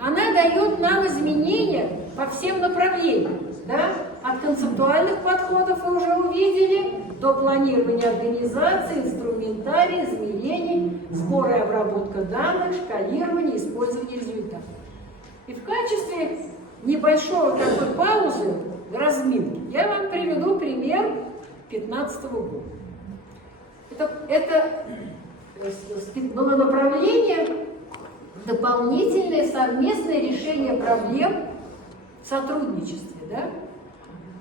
Она дает нам изменения по всем направлениям. Да? От концептуальных подходов вы уже увидели, до планирования организации, инструментария, измерений, сбора и обработка данных, шкалирования, использования результатов. И в качестве небольшого такой паузы, разминки, я вам приведу пример 2015 года. Это было направление дополнительное совместное решение проблем в сотрудничестве. Да?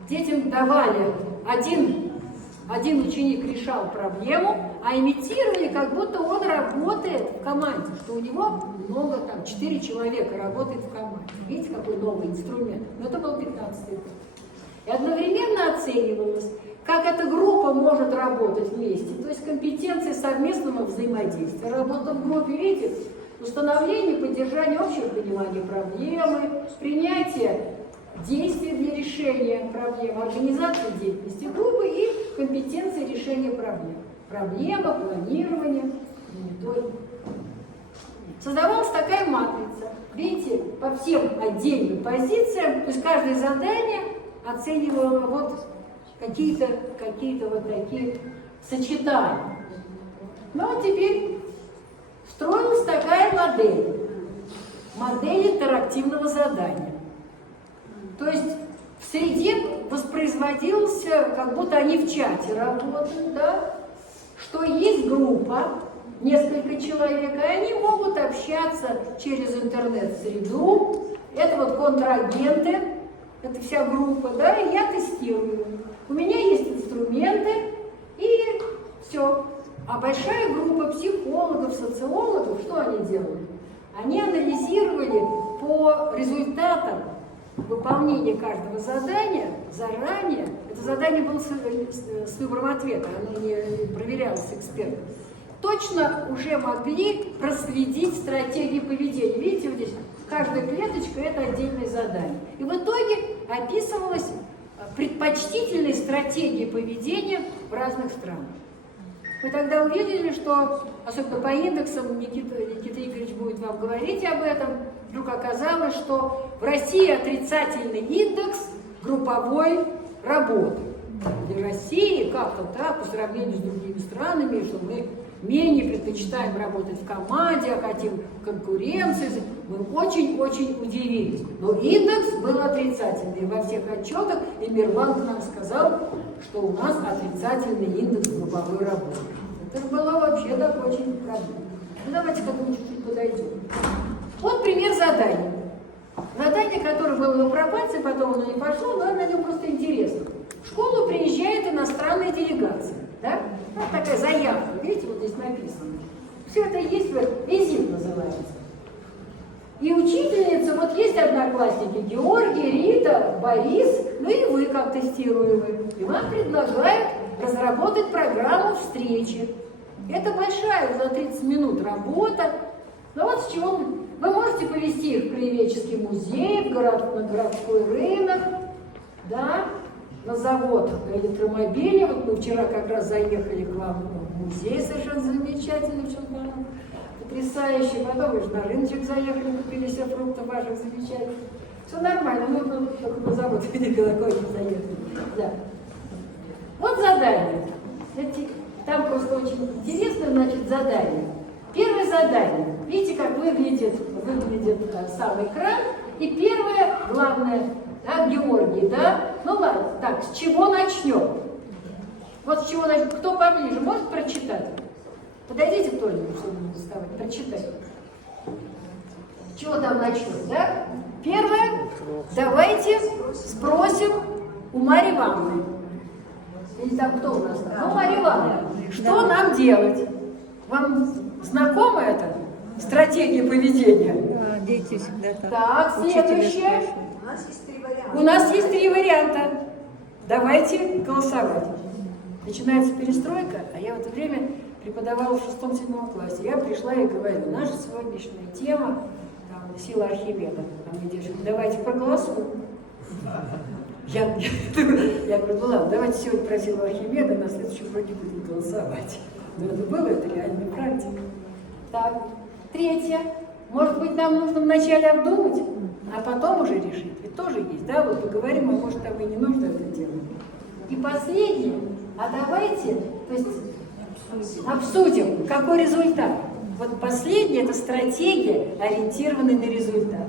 Детям давали один ученик решал проблему, а имитировали, как будто он работает в команде, что у него много, там, 4 человека работает в команде. Видите, какой новый инструмент? Но это был 15 год. И одновременно оценивалось, как эта группа может работать вместе, то есть компетенции совместного взаимодействия. Работа в группе, видите, установление, поддержание общего понимания проблемы, принятие действий для решения проблем, организация деятельности группы и компетенции решения проблем. Проблема, планирование, мониторинг. Создавалась такая матрица. Видите, по всем отдельным позициям, то есть каждое задание оценивало вот какие-то вот такие сочетания. Ну а теперь строилась такая модель интерактивного задания. То есть в среде воспроизводился, как будто они в чате работают, да? Что есть группа, несколько человек, и они могут общаться через интернет-среду. Это вот контрагенты, это вся группа, да, и я тестирую. У меня есть инструменты, и все. А большая группа психологов, социологов, что они делали? Они анализировали по результатам выполнения каждого задания заранее. Это задание было с выбором ответа, оно не проверялось экспертом. Точно уже могли проследить стратегии поведения. Видите, вот здесь каждая клеточка – это отдельное задание. И в итоге описывалась предпочтительные стратегии поведения в разных странах. Мы тогда увидели, что, особенно по индексам, Никита Игоревич будет вам говорить об этом, вдруг оказалось, что в России отрицательный индекс групповой работы. Для России как-то так, по сравнению с другими странами, что мы менее предпочитаем работать в команде, а хотим конкуренции. Мы очень-очень удивились. Но индекс был отрицательный. Во всех отчетах и Мирбанк нам сказал, что у нас отрицательный индекс групповой работы. Это было вообще так очень проблемно. Ну, давайте к этому чуть-чуть подойдем. Вот пример задания. Задание, которое было в апробации, потом оно не пошло, но на нем просто интересно. В школу приезжает иностранная делегация. Да? Вот такая заявка, видите, вот здесь написано. Все это есть, визит называется. И учительница, вот есть одноклассники, Георгий, Рита, Борис, ну и вы как тестируемые. И вам предлагают разработать программу встречи. Это большая, за 30 минут работа. Но вот с чего вы можете повезти их в Краеведческий музей, на городской рынок, да, на завод электромобилей. Вот мы вчера как раз заехали к вам в музей, совершенно замечательный, в чем-то потрясающий. Потом вы же на рыночек заехали, купили себе фруктов ваших замечательных. Все нормально, мы только на завод никакой не заехали. Да. Вот задание. Там просто очень интересно, значит, задание. Первое задание. Видите, как выглядит сам экран. И первое, главное, да, Георгий, да? Ну ладно, так, с чего начнем? Вот с чего начнем. Кто поближе, может прочитать? Подойдите кто-нибудь, чтобы не доставать, прочитать. С чего там начнем, да? Первое, давайте спросим у Марьи Ивановны. Или там кто у нас? Ну, Марья Ивановна, что нам делать? Вам знакома эта стратегия поведения? Да, дети всегда так. Так, Учителя следующее. спрашивают. У нас есть 3 варианта. Давайте голосовать. Начинается перестройка, а я в это время преподавала в 6-7 классе. Я пришла и говорю, наша сегодняшняя тема там, сила Архимеда. А мне девочки, давайте проголосуем. Я говорю, ну ладно, давайте сегодня про силу Архимеда, на следующем уроке будем голосовать. Но это было, это реальная практика. Так, третье. Может быть, нам нужно вначале обдумать, а потом уже решить. Ведь тоже есть, да? Вот поговорим, а может, там и не нужно это делать. И последнее. А давайте, то есть, обсудим, какой результат. Вот последнее – это стратегия, ориентированная на результат.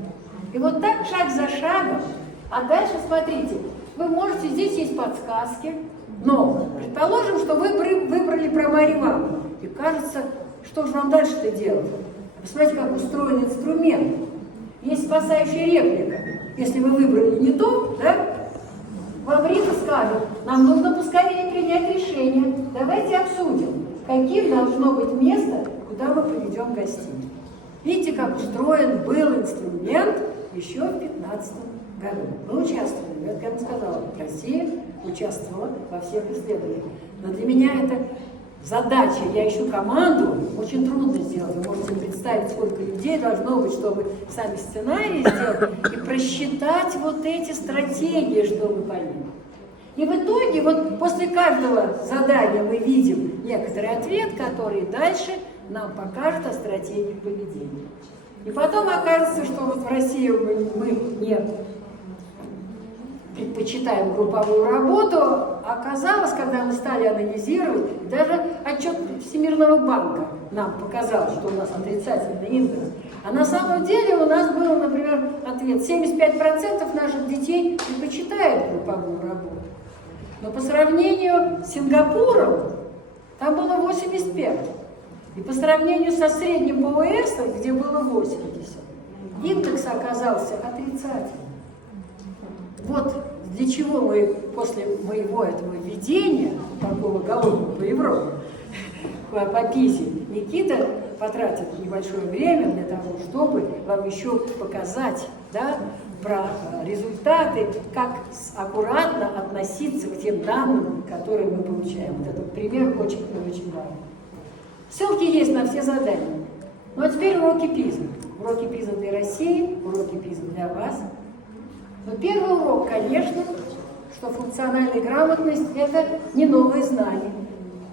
И вот так, шаг за шагом. А дальше, смотрите, вы можете, здесь есть подсказки, но предположим, что вы выбрали про Марью Ивановну. И кажется, что же вам дальше-то делать? Посмотрите, как устроен инструмент. Есть спасающая реплика. Если вы выбрали не то, да, вам Рита скажет, нам нужно поскорее принять решение. Давайте обсудим, каким должно быть место, куда мы приведем гостей. Видите, как устроен был инструмент еще в 15 году. Мы участвовали, я как сказала, Россия участвовала во всех исследованиях. Но для меня это задача, я ищу команду, очень трудно сделать. Вы можете представить, сколько людей должно быть, чтобы сами сценарии сделать и просчитать вот эти стратегии, что мы поймем. И в итоге, вот после каждого задания мы видим некоторый ответ, который дальше нам покажет о стратегии поведения. И потом окажется, что вот в России мы не предпочитаем групповую работу, а оказалось, когда мы стали анализировать, даже отчет Всемирного банка нам показал, что у нас отрицательный индекс. А на самом деле у нас был, например, ответ: 75% наших детей предпочитают групповую работу. Но по сравнению с Сингапуром, там было 85. И по сравнению со средним по ОЭС, где было 80, индекс оказался отрицательным. Вот для чего мы после моего этого введения, такого голодного по Европе, по ПИЗе, Никита потратит небольшое время для того, чтобы вам еще показать, да, про результаты, как аккуратно относиться к тем данным, которые мы получаем. Вот этот пример очень важен. Ссылки есть на все задания. Ну а теперь уроки ПИЗа. Уроки ПИЗа для России, уроки ПИЗа для вас. Но первый урок, конечно, что функциональная грамотность – это не новые знания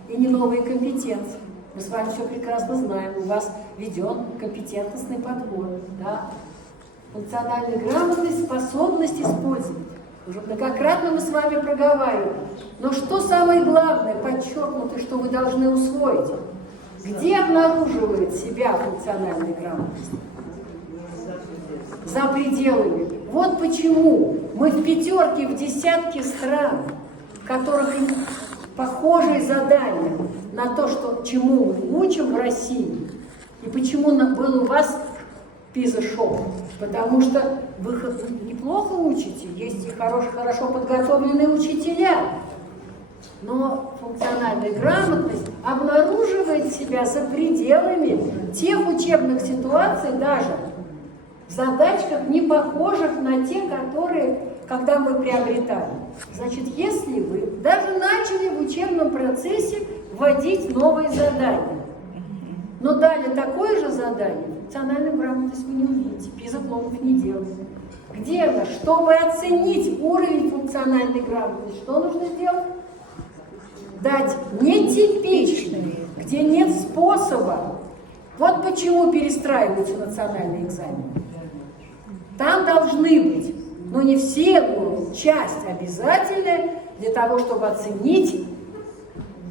и не новые компетенции. Мы с вами все прекрасно знаем, у вас введен компетентностный подход. Да? Функциональная грамотность – способность использовать. Уже многократно мы с вами проговаривали. Но что самое главное, подчеркнуто, что вы должны усвоить? Где обнаруживает себя функциональная грамотность? За пределами. Вот почему мы в пятерке, в десятке стран, в которых похожие задания на то, что, чему мы учим в России, и почему был у вас ПИЗа-шок. Потому что вы неплохо учите, есть и хорошо подготовленные учителя. Но функциональная грамотность обнаруживает себя за пределами тех учебных ситуаций, даже в задачках, не похожих на те, которые, когда мы приобретали. Значит, если вы даже начали в учебном процессе вводить новые задания, но дали такое же задание, функциональную грамотность вы не увидите, ПИЗа-клонов не делают. Где она? Чтобы оценить уровень функциональной грамотности, что нужно сделать? Дать нетипичные, где нет способа. Вот почему перестраиваются национальные экзамены. Там должны быть, но не все, но часть обязательная для того, чтобы оценить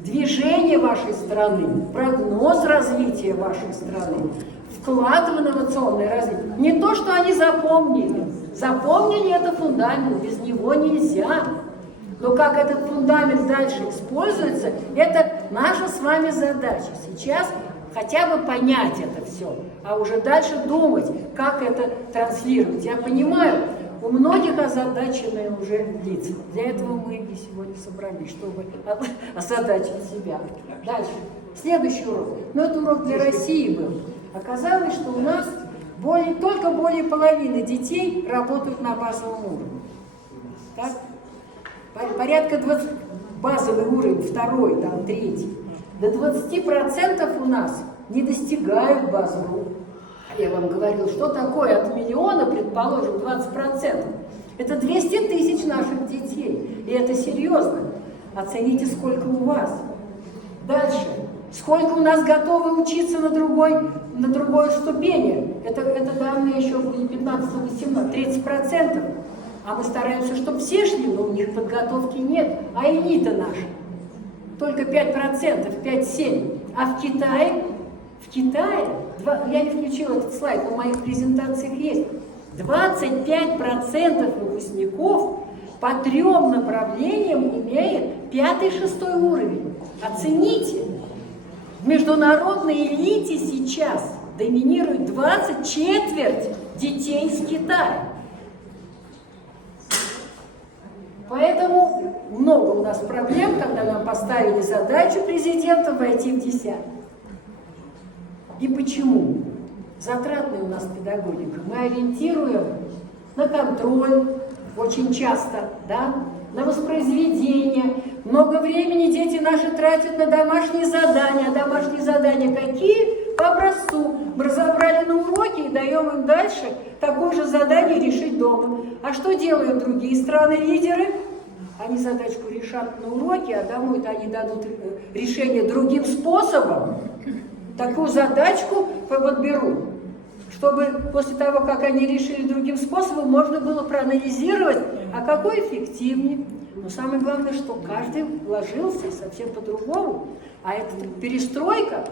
движение развитие вашей страны, прогноз развития вашей страны, вклад в инновационное развитие. Не то, что они запомнили. Запомнили — это фундамент, без него нельзя. Но как этот фундамент дальше используется, это наша с вами задача. Сейчас хотя бы понять это все, а уже дальше думать, как это транслировать. Я понимаю, у многих озадаченные уже лица. Для этого мы и сегодня собрались, чтобы озадачить себя. Дальше. Следующий урок. Ну, это урок для России был. Оказалось, что у нас только более половины детей работают на базовом уровне. Так? Порядка 20, базовый уровень, второй, там, третий. До 20% у нас не достигают базового. Я вам говорил, что такое от миллиона, предположим, 20%. Это 200 тысяч наших детей. И это серьезно. Оцените, сколько у вас. Дальше. Сколько у нас готовы учиться на другой ступени. Это данные еще были 15-18, 30%. А мы стараемся, чтобы все шли, но у них подготовки нет. А элита наша только 5%, 5-7%. А в Китае, я не включила этот слайд, но в моих презентациях есть, 25% выпускников по 3 направлениям имеют 5-6 уровень. Оцените, в международной элите сейчас доминирует 24 детей из Китая. Поэтому много у нас проблем, когда нам поставили задачу президента войти в десятку. И почему? Затратная у нас педагогика. Мы ориентируем на контроль очень часто, да? На воспроизведение. Много времени дети наши тратят на домашние задания. А домашние задания какие? По образцу. Мы разобрали на уроке и даем им дальше такое же задание решить дома. А что делают другие страны-лидеры? Они задачку решат на уроке, а домой-то они дадут решение другим способом. Такую задачку подберут, чтобы после того, как они решили другим способом, можно было проанализировать, а какой эффективнее. Но самое главное, что каждый вложился совсем по-другому. А это перестройка.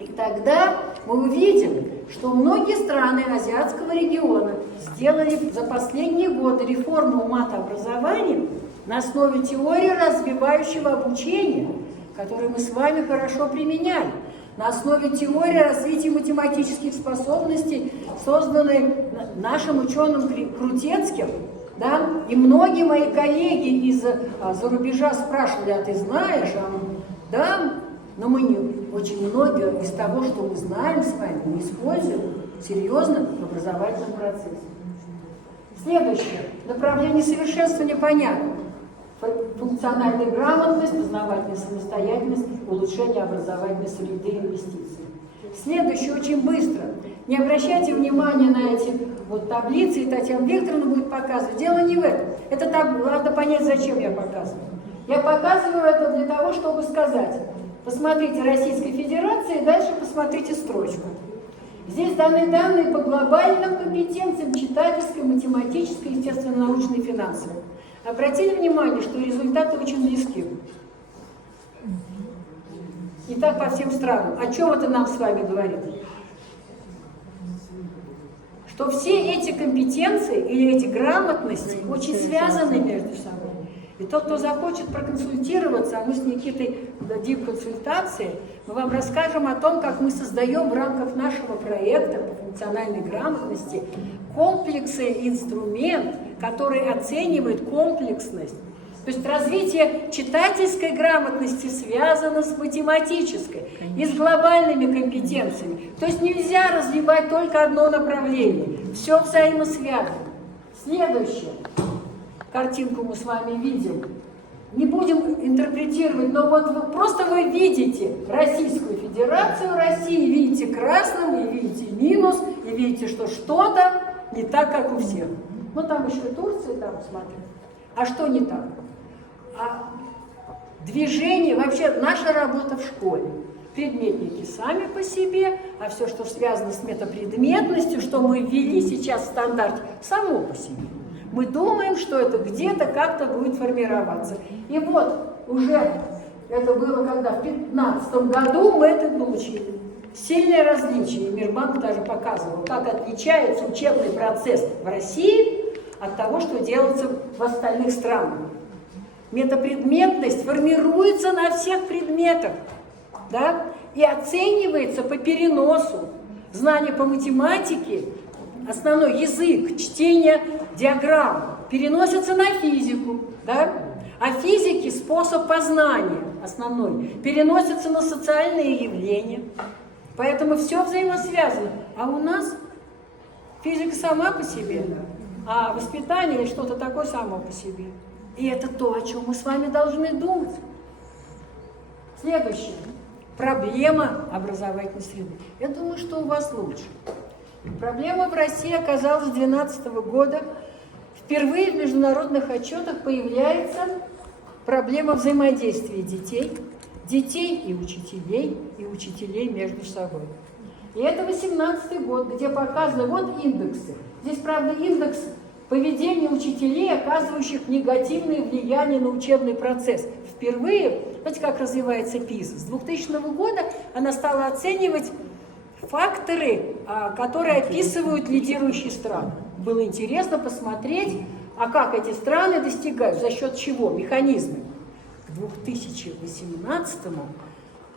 И тогда мы увидим, что многие страны азиатского региона сделали за последние годы реформу матообразования на основе теории развивающего обучения, которую мы с вами хорошо применяли, на основе теории развития математических способностей, созданной нашим ученым Крутецким. Да? И многие мои коллеги из-за рубежа спрашивали: а ты знаешь? Да, но мы не очень много из того, что мы знаем с вами, не используем серьезно в образовательном процессе. Следующее. Направление совершенствования понятно. Функциональная грамотность, познавательная самостоятельность, улучшение образовательной среды и инвестиций. Следующее очень быстро. Не обращайте внимания на эти вот таблицы, и Татьяна Викторовна будет показывать. Дело не в этом. Это надо понять, зачем я показываю. Я показываю это для того, чтобы сказать: посмотрите Российской Федерации, и дальше посмотрите строчку. Здесь даны данные по глобальным компетенциям читательской, математической, естественно-научной и финансовой. Обратили внимание, что результаты очень близки. И так по всем странам. О чем это нам с вами говорит? Что все эти компетенции или эти грамотности очень связаны между собой. И тот, кто захочет проконсультироваться, а мы с Никитой дадим консультации, мы вам расскажем о том, как мы создаем в рамках нашего проекта по функциональной грамотности комплексы, инструмент, который оценивает комплексность. То есть развитие читательской грамотности связано с математической и с глобальными компетенциями. То есть нельзя развивать только одно направление. Все взаимосвязано. Следующее. Картинку мы с вами видим. Не будем интерпретировать, но вот просто вы видите Российскую Федерацию России, видите красным, и видите минус, и видите, что что-то не так, как у всех. Ну там еще Турция, там смотрим. А что не так? А движение, вообще наша работа в школе. Предметники сами по себе, а все, что связано с метапредметностью, что мы ввели сейчас в стандарт, само по себе. Мы думаем, что это где-то как-то будет формироваться. И вот уже Это было когда? В 2015 году мы это получили. Сильное различие. Мирбанк даже показывал, как отличается учебный процесс в России от того, что делается в остальных странах. Метапредметность формируется на всех предметах, да, и оценивается по переносу. Знания по математике, основной язык, чтение диаграмм переносятся на физику, да, а физики способ познания основной переносится на социальные явления. Поэтому все взаимосвязано. А у нас физика сама по себе, а воспитание что-то такое само по себе. И это то, о чем мы с вами должны думать. Следующее. Проблема образовательной среды. Я думаю, что у вас лучше. Проблема в России оказалась с 2012 года. Впервые в международных отчетах появляется проблема взаимодействия детей и учителей между собой. И это 2018 год, где показаны вот индексы. Здесь, правда, индекс поведения учителей, оказывающих негативное влияние на учебный процесс. Впервые, знаете, как развивается ПИЗа? С 2000 года она стала оценивать факторы, которые описывают лидирующие страны. Было интересно посмотреть, а как эти страны достигают, за счет чего, механизмы. К 2018-му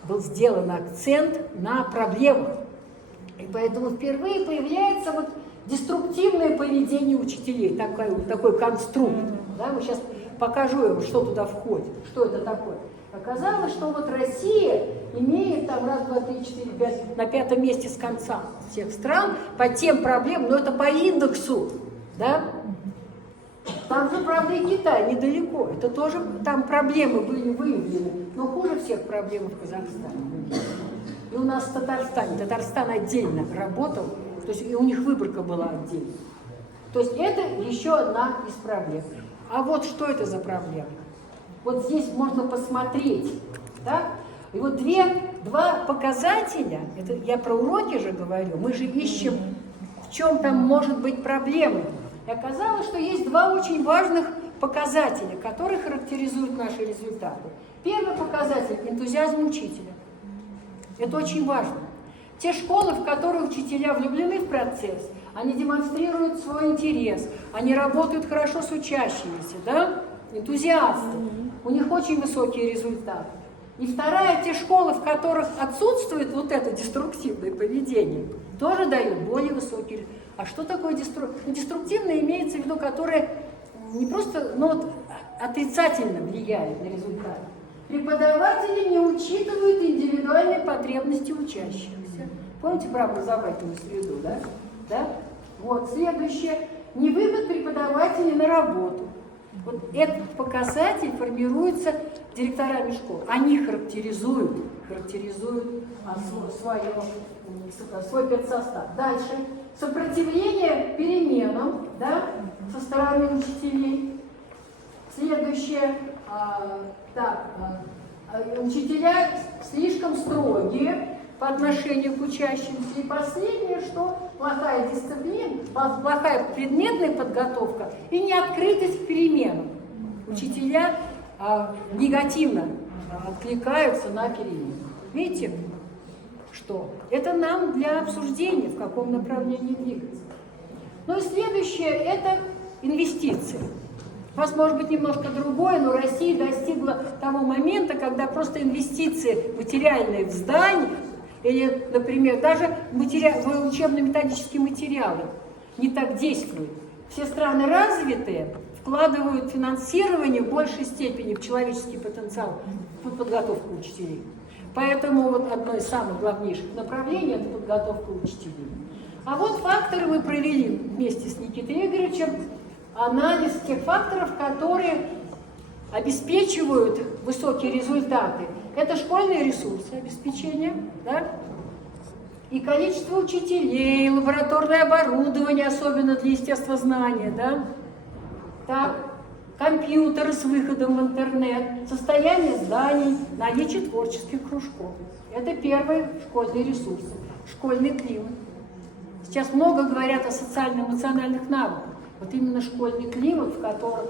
был сделан акцент на проблемах. И поэтому впервые появляется вот деструктивное поведение учителей, такой конструкт. Да? Мы сейчас покажу вам, что туда входит, что это такое. Оказалось, что вот Россия имеет там раз, два, три, четыре, пять, на пятом месте с конца всех стран по тем проблемам, но это по индексу, да? Там же, правда, и Китай недалеко, это тоже там проблемы были выявлены, но хуже всех проблем в Казахстане. И у нас в Татарстане, Татарстан отдельно работал, то есть и у них выборка была отдельно. То есть это еще одна из проблем. А вот что это за проблема? Вот здесь можно посмотреть, да? И вот два показателя, это я про уроки же говорю, мы же ищем, в чем там может быть проблема. И оказалось, что есть два очень важных показателя, которые характеризуют наши результаты. Первый показатель – энтузиазм учителя. Это очень важно. Те школы, в которых учителя влюблены в процесс, они демонстрируют свой интерес, они работают хорошо с учащимися, да? Энтузиасты. У них очень высокие результаты. И вторая, те школы, в которых отсутствует вот это деструктивное поведение, тоже дают более высокие результаты. А что такое деструктивное? Деструктивное имеется в виду, которое не просто отрицательно влияет на результаты. Преподаватели не учитывают индивидуальные потребности учащихся. Помните про образовательную среду, да? Да? Вот, следующее. Невыход преподавателей на работу. Вот этот показатель формируется директорами школ. Они характеризуют свой педсостав. Дальше. Сопротивление переменам, да, со стороны учителей. Следующее. Учителя слишком строгие по отношению к учащимся. И последнее, что плохая дисциплина, плохая предметная подготовка и неоткрытость к переменам. Учителя негативно откликаются на перемены. Видите, что? Это нам для обсуждения, в каком направлении двигаться. Ну и следующее – это инвестиции. У вас может быть немножко другое, но Россия достигла того момента, когда просто инвестиции материальные в здания, или, например, даже учебно-методические материалы не так действуют. Все страны развитые вкладывают финансирование в большей степени в человеческий потенциал, в подготовку учителей. Поэтому вот одно из самых главнейших направлений – это подготовка учителей. А вот факторы мы провели вместе с Никитой Игоревичем, анализ тех факторов, которые обеспечивают высокие результаты. Это школьные ресурсы обеспечения, да? И количество учителей, лабораторное оборудование, особенно для естествознания, да? Так, компьютеры с выходом в интернет, состояние зданий, наличие творческих кружков. Это первые школьные ресурсы, школьный климат. Сейчас много говорят о социально-эмоциональных навыках. Вот именно школьный климат, в котором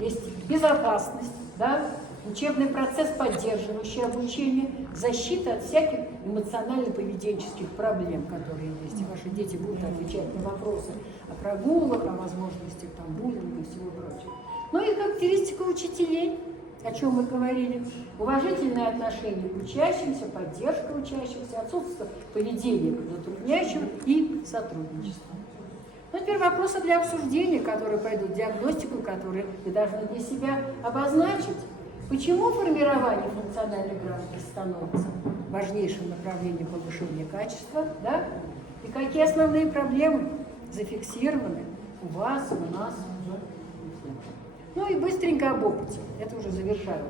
есть безопасность, да? Учебный процесс, поддерживающий обучение, защита от всяких эмоционально-поведенческих проблем, которые есть. И ваши дети будут отвечать на вопросы о прогулах, о возможностях там, буллинга и всего прочего. Ну и характеристика учителей, о чем мы говорили. Уважительное отношение к учащимся, поддержка учащихся, отсутствие поведения к затрудняющим и сотрудничество. Ну, теперь вопросы для обсуждения, которые пойдут, диагностику, которые вы должны для себя обозначить. Почему формирование функциональной грамотности становится важнейшим направлением повышения качества, да? И какие основные проблемы зафиксированы у вас, у нас? Ну и быстренько об опыте. Это уже завершаю.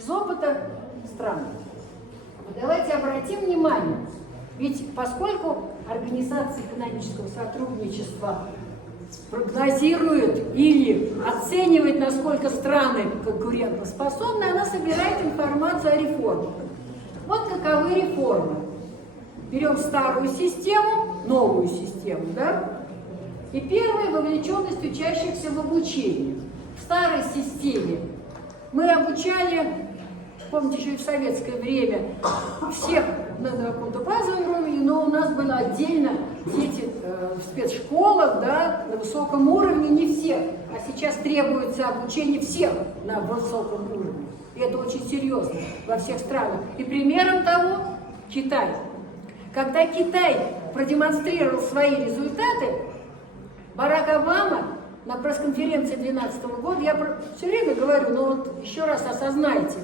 Из опыта стран. Давайте обратим внимание, ведь поскольку Организация экономического сотрудничества прогнозирует или оценивает, насколько страны конкурентоспособны, она собирает информацию о реформах. Вот каковы реформы. Берем старую систему, новую систему, да? И первая — вовлеченность учащихся в обучение. В старой системе мы обучали, помните, еще и в советское время, всех на каком-то базовом уровне, но у нас было отдельно дети в спецшколах, да, на высоком уровне, не всех. А сейчас требуется обучение всех на высоком уровне. И это очень серьезно во всех странах. И примером того Китай. Когда Китай продемонстрировал свои результаты, Барак Обама на пресс-конференции 2012 года, я все время говорю, но вот еще раз осознайте,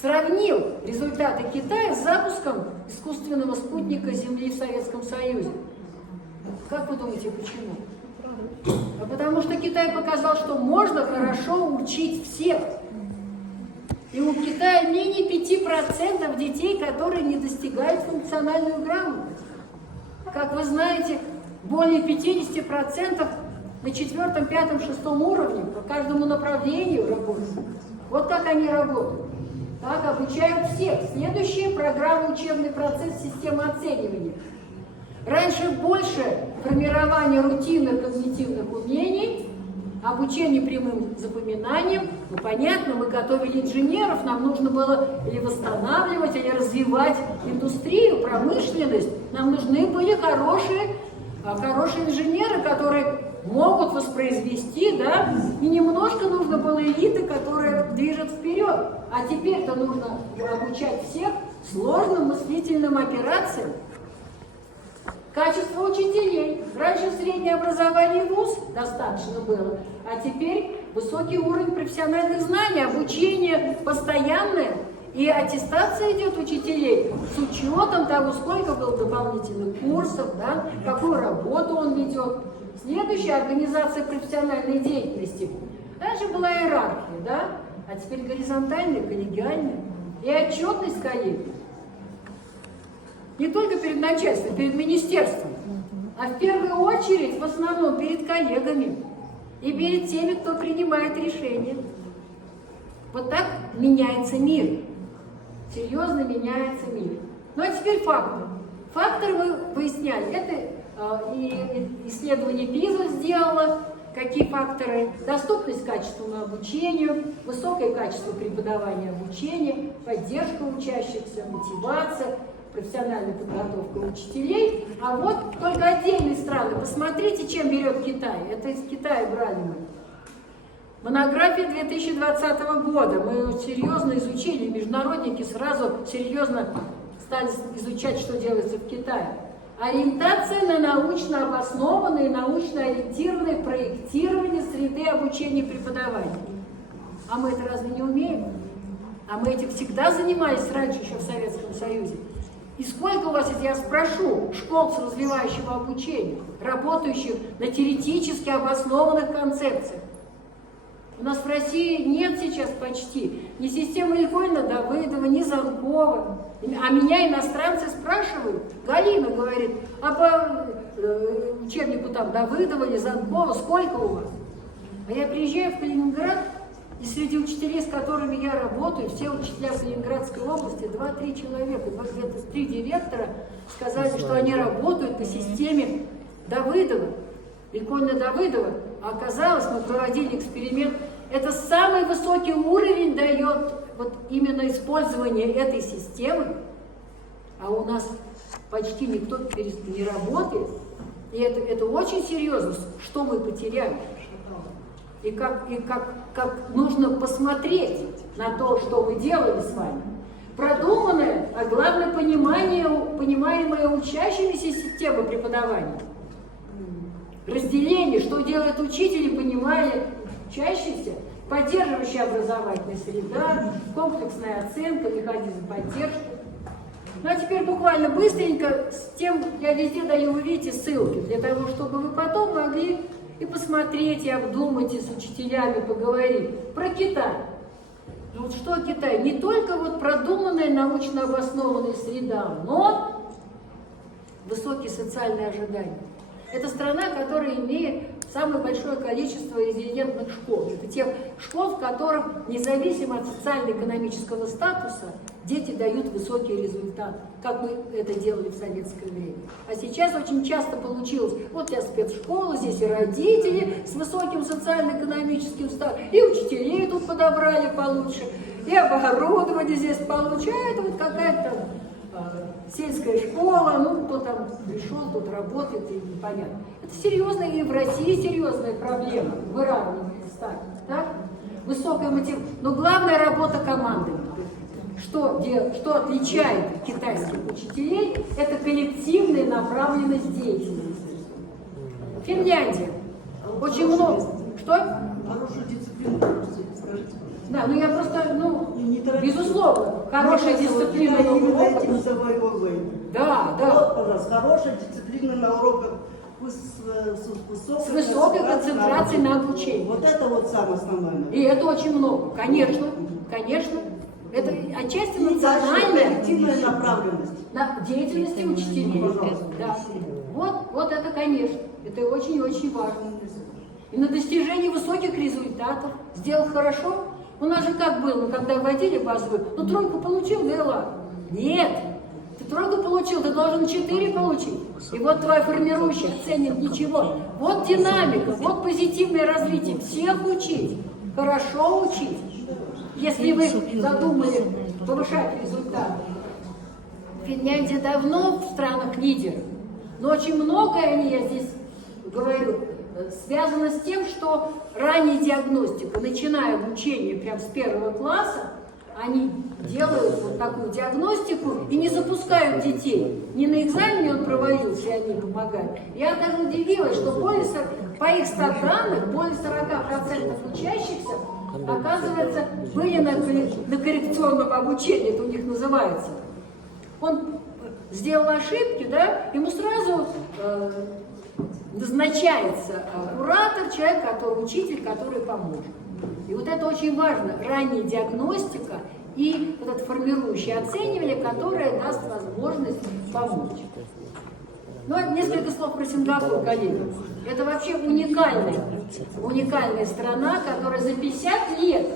сравнил результаты Китая с запуском искусственного спутника Земли в Советском Союзе. Как вы думаете, почему? А потому что Китай показал, что можно хорошо учить всех. И у Китая менее 5% детей, которые не достигают функциональную грамотность. Как вы знаете, более 50% на 4, 5, 6 уровне по каждому направлению работают. Вот как они работают. Так, обучают всех. Следующая программа — учебный процесс, система оценивания. Раньше больше формирования рутинных когнитивных умений, обучение прямым запоминанием. Ну, понятно, мы готовили инженеров, нам нужно было или восстанавливать, или развивать индустрию, промышленность. Нам нужны были хорошие инженеры, которые могут воспроизвести, да, и немножко нужно было элиты, которые движут вперед. А теперь-то нужно обучать всех сложным мыслительным операциям. Качество учителей. Раньше среднее образование вуз достаточно было, а теперь высокий уровень профессиональных знаний, обучение постоянное, и аттестация идет учителей с учетом того, сколько было дополнительных курсов, да, какую работу он ведет. Следующая — организация профессиональной деятельности. Раньше была иерархия, да, а теперь горизонтальная, коллегиальная. И отчетность коллеги. Не только перед начальством, перед министерством, а в первую очередь, в основном, перед коллегами и перед теми, кто принимает решения. Вот так меняется мир. Серьезно меняется мир. Ну а теперь факторы. Факторы мы выясняли. Это и исследование ПИЗа сделало. Какие факторы? Доступность качественному обучению, высокое качество преподавания обучения, поддержка учащихся, мотивация, профессиональная подготовка учителей. А вот только отдельные страны. Посмотрите, чем берет Китай. Это из Китая брали мы. Монография 2020 года. Мы серьезно изучили, международники сразу серьезно стали изучать, что делается в Китае. Ориентация на научно обоснованное, научно ориентированное проектирование среды обучения и преподавания. А мы это разве не умеем? А мы этим всегда занимались раньше, еще в Советском Союзе. И сколько у вас, если я спрошу, школ с развивающего обучения, работающих на теоретически обоснованных концепциях? У нас в России нет сейчас почти ни системы Лихольна-Давыдова, ни Занкова. А меня иностранцы спрашивают, Галина говорит, а по учебнику там Давыдова или Занкова сколько у вас? А я приезжаю в Калининград, и среди учителей, с которыми я работаю, все учителя Калининградской области, 2-3 человека, где-то 3 директора сказали, что они работают по системе Давыдова, Лихольна-Давыдова. А оказалось, мы проводили эксперимент, Это самый высокий уровень дает вот именно использование этой системы, а у нас почти никто не работает. И это очень серьезно, что мы потеряли. И как нужно посмотреть на то, что мы делали с вами. Продуманная, а главное понимаемая учащимися система преподавания. Разделение, что делает учитель, и понимает учащийся, поддерживающая образовательная среда, комплексная оценка, механизм поддержки. Ну а теперь буквально быстренько, с тем я везде даю, вы видите, ссылки, для того, чтобы вы потом могли и посмотреть, и обдумать, и с учителями поговорить про Китай. Ну вот что Китай? Не только вот продуманная научно обоснованная среда, но высокие социальные ожидания. Это страна, которая имеет самое большое количество резидентных школ. Это тех школ, в которых, независимо от социально-экономического статуса, дети дают высокие результаты, как мы это делали в советское время. А сейчас очень часто получилось, вот у тебя спецшкола, здесь и родители с высоким социально-экономическим статусом, и учителей тут подобрали получше, и оборудование здесь получше, а это вот какая-то сельская школа, ну, кто там пришел, тут работает, и непонятно. Это серьезная, и в России серьезная проблема, выравнивание стадий, так? Высокая мотивация. Но главная работа команды. Что отличает китайских учителей, это коллективная направленность деятельности. Финляндия. Очень много. Что? Хорошую дисциплину, скажите. Да, ну я просто, безусловно, хорошая дисциплина на уроках. Да, да. Вот, пожалуйста, хорошая дисциплина на уроках с высокой концентрацией на обучении. Вот это вот самое основное. И это очень много, конечно, конечно. Это отчасти национальная коллективная направленность на деятельности учителей. Да. Вот это, конечно, это очень-очень важно. И на достижении высоких результатов сделал хорошо. У нас же как было, когда вводили базовую, тройку получил, да и ладно. Нет, ты тройку получил, ты должен 4 получить. И вот твой формирующий оценит ничего. Вот динамика, вот позитивное развитие. Всех учить, хорошо учить. Если вы задумали повышать результаты. Финляндия давно в странах лидеров, но очень многое я здесь говорю, связано с тем, что ранняя диагностика, начиная обучение прямо с 1 класса, они делают вот такую диагностику и не запускают детей. Не на экзамене он провалился, и они помогают. Я даже удивилась, что по их статданных более 40% учащихся, оказывается, были на коррекционном обучении, это у них называется. Он сделал ошибки, да, ему сразу назначается куратор, человек, учитель, который поможет. И вот это очень важно, ранняя диагностика и вот это формирующее оценивание, которое даст возможность помочь. Ну, несколько слов про Сингапур, коллеги. Это вообще уникальная страна, которая за 50 лет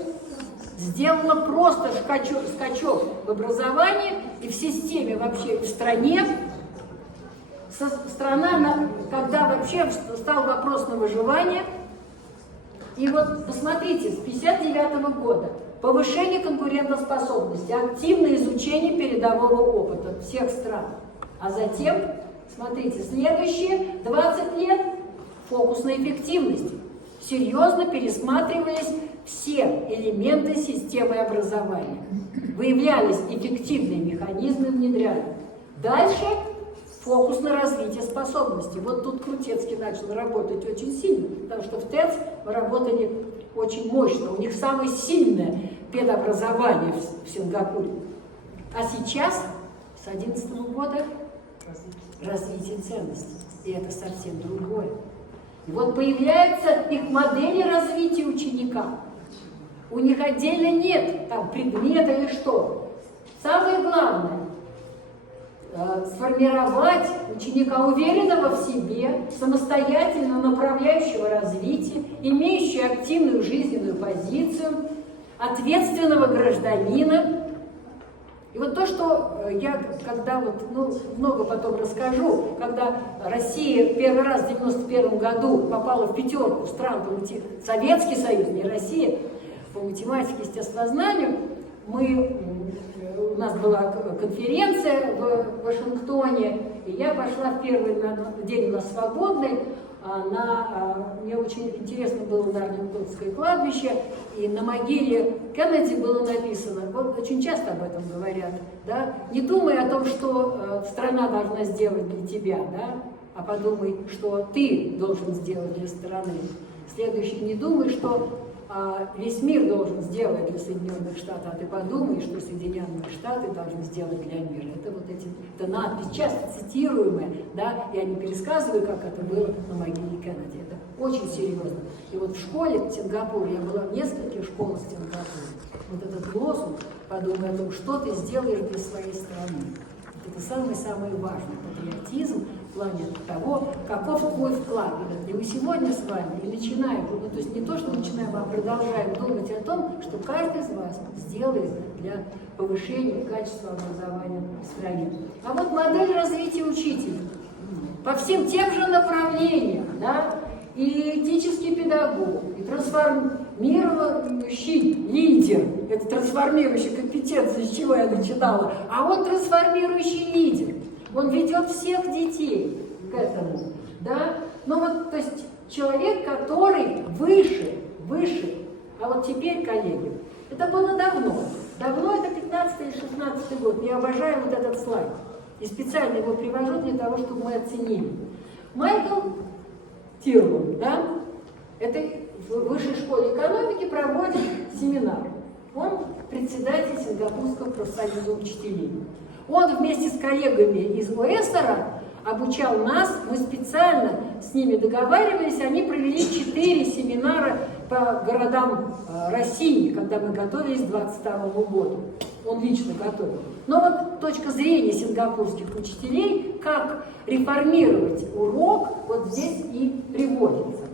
сделала просто скачок в образовании и в системе вообще, и в стране. Страна, когда вообще стал вопрос на выживание. И вот посмотрите, с 1959 года повышение конкурентоспособности, активное изучение передового опыта всех стран. А затем, смотрите, следующие 20 лет фокус на эффективность. Серьезно пересматривались все элементы системы образования. Выявлялись эффективные механизмы внедряли. Дальше фокус на развитие способностей. Вот тут Крутецкий начал работать очень сильно, потому что в ТЭЦ мы работали очень мощно. У них самое сильное педобразование в Сингапуре. А сейчас, с 2011 года, развитие ценностей. И это совсем другое. И вот появляются их модели развития ученика. У них отдельно нет там предмета или что. Самое главное сформировать ученика уверенного в себе, самостоятельно направляющего развитие, имеющего активную жизненную позицию, ответственного гражданина. И вот то, что я, когда много потом расскажу, когда Россия первый раз в 1991 году попала в 5 стран, Советский Союз, не Россия, по математике, естествознанию, у нас была конференция в Вашингтоне, и я пошла в первый день у нас свободный, мне очень интересно было на Арлингтонское кладбище, и на могиле Кеннеди было написано, вот очень часто об этом говорят, да, не думай о том, что страна должна сделать для тебя, да, а подумай, что ты должен сделать для страны. Следующий, не думай, что весь мир должен сделать для Соединенных Штатов, а ты подумай, что Соединенные Штаты должны сделать для мира. Это вот это надпись, часто цитируемая, да, я не пересказываю, как это было на могиле Кеннеди. Это очень серьезно. И вот в школе в Сингапуре, я была в нескольких школах в Сингапуре, вот этот лозунг, подумай о том, что ты сделаешь для своей страны. Вот это самый-самый важный патриотизм в плане того, каков твой вклад. И мы сегодня с вами и начинаем, ну, то есть не то, что начинаем, а продолжаем думать о том, что каждый из вас сделает для повышения качества образования в стране. А вот модель развития учителя по всем тем же направлениям, да, и этический педагог, и трансформирующий лидер, это трансформирующая компетенция, с чего я начинала, а он трансформирующий лидер. Он ведет всех детей к этому, да? Ну вот, то есть человек, который выше. А вот теперь, коллеги, это было давно. Давно, это 15 или 16 год. Я обожаю вот этот слайд. И специально его привожу для того, чтобы мы оценили. Майкл Тирлон, да? Это в Высшей школе экономики проводит семинар. Он председатель Сингапурского профсоюза учителей. Он вместе с коллегами из ОЭСРа обучал нас, мы специально с ними договаривались, они провели 4 семинара по городам России, когда мы готовились к 2022 году. Он лично готовил. Но вот точка зрения сингапурских учителей, как реформировать урок, вот здесь и приводится.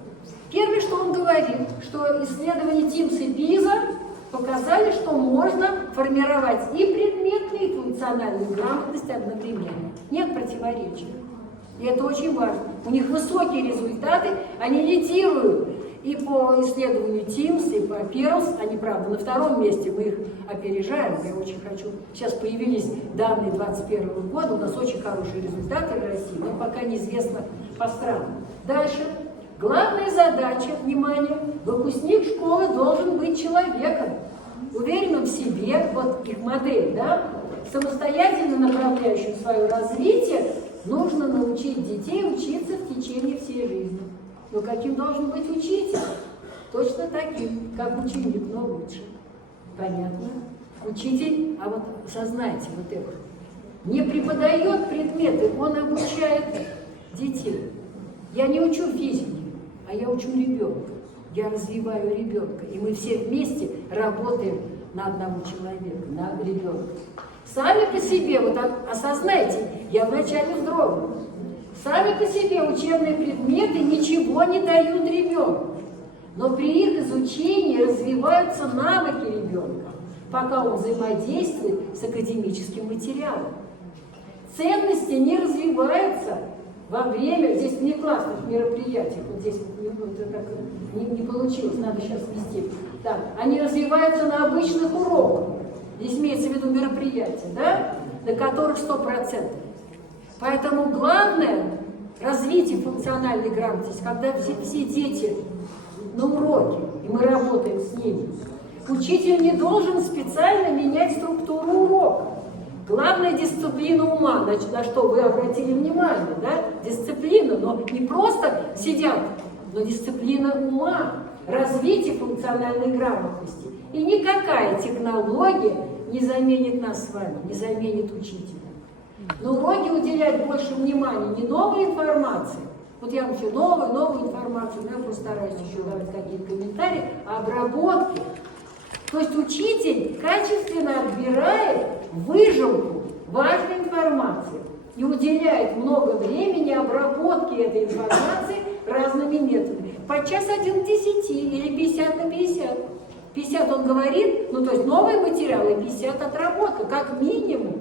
Первое, что он говорит, что исследования ТИМС и ПИЗа показали, что можно формировать и предметную, и функциональную грамотность одновременно. Нет противоречий. И это очень важно. У них высокие результаты, они лидируют и по исследованию ТИМС, и по PIRLS. Они, правда, на втором месте, мы их опережаем. Я очень хочу. Сейчас появились данные 2021 года, у нас очень хорошие результаты в России, но пока неизвестно по странам. Дальше. Главная задача, внимание, выпускник школы должен быть человеком, уверенным в себе, вот их модель, да, самостоятельно направляющим свое развитие, нужно научить детей учиться в течение всей жизни. Но каким должен быть учитель? Точно таким, как ученик, но лучше. Понятно? Учитель, а вот осознайте вот это, не преподает предметы, он обучает детей. Я не учу физики, а я учу ребенка. Я развиваю ребенка. И мы все вместе работаем на одного человека, на ребенка. Сами по себе, вот осознайте, я вначале вздрогнула. Сами по себе учебные предметы ничего не дают ребенку. Но при их изучении развиваются навыки ребенка, пока он взаимодействует с академическим материалом. Ценности не развиваются во время, здесь не классных мероприятий, вот здесь не получилось, надо сейчас ввести. Так, они развиваются на обычных уроках, здесь имеется в виду мероприятия, да, на которых 100%. Поэтому главное развитие функциональной грамотности, когда все дети на уроке, и мы работаем с ними, учитель не должен специально менять структуру урока. Главная дисциплина ума, на что вы обратили внимание, да? Дисциплина, но не просто сидят, но дисциплина ума, развитие функциональной грамотности. И никакая технология не заменит нас с вами, не заменит учителя. На уроке уделять больше внимания не новой информации, вот я вам все новую информацию, но я просто стараюсь еще давать какие-то комментарии, а обработки. То есть учитель качественно отбирает выжимку важной информации и уделяет много времени обработке этой информации разными методами. Подчас 1 к 10 или 50 на 50. 50 он говорит, ну то есть новые материалы, 50 отработка, как минимум.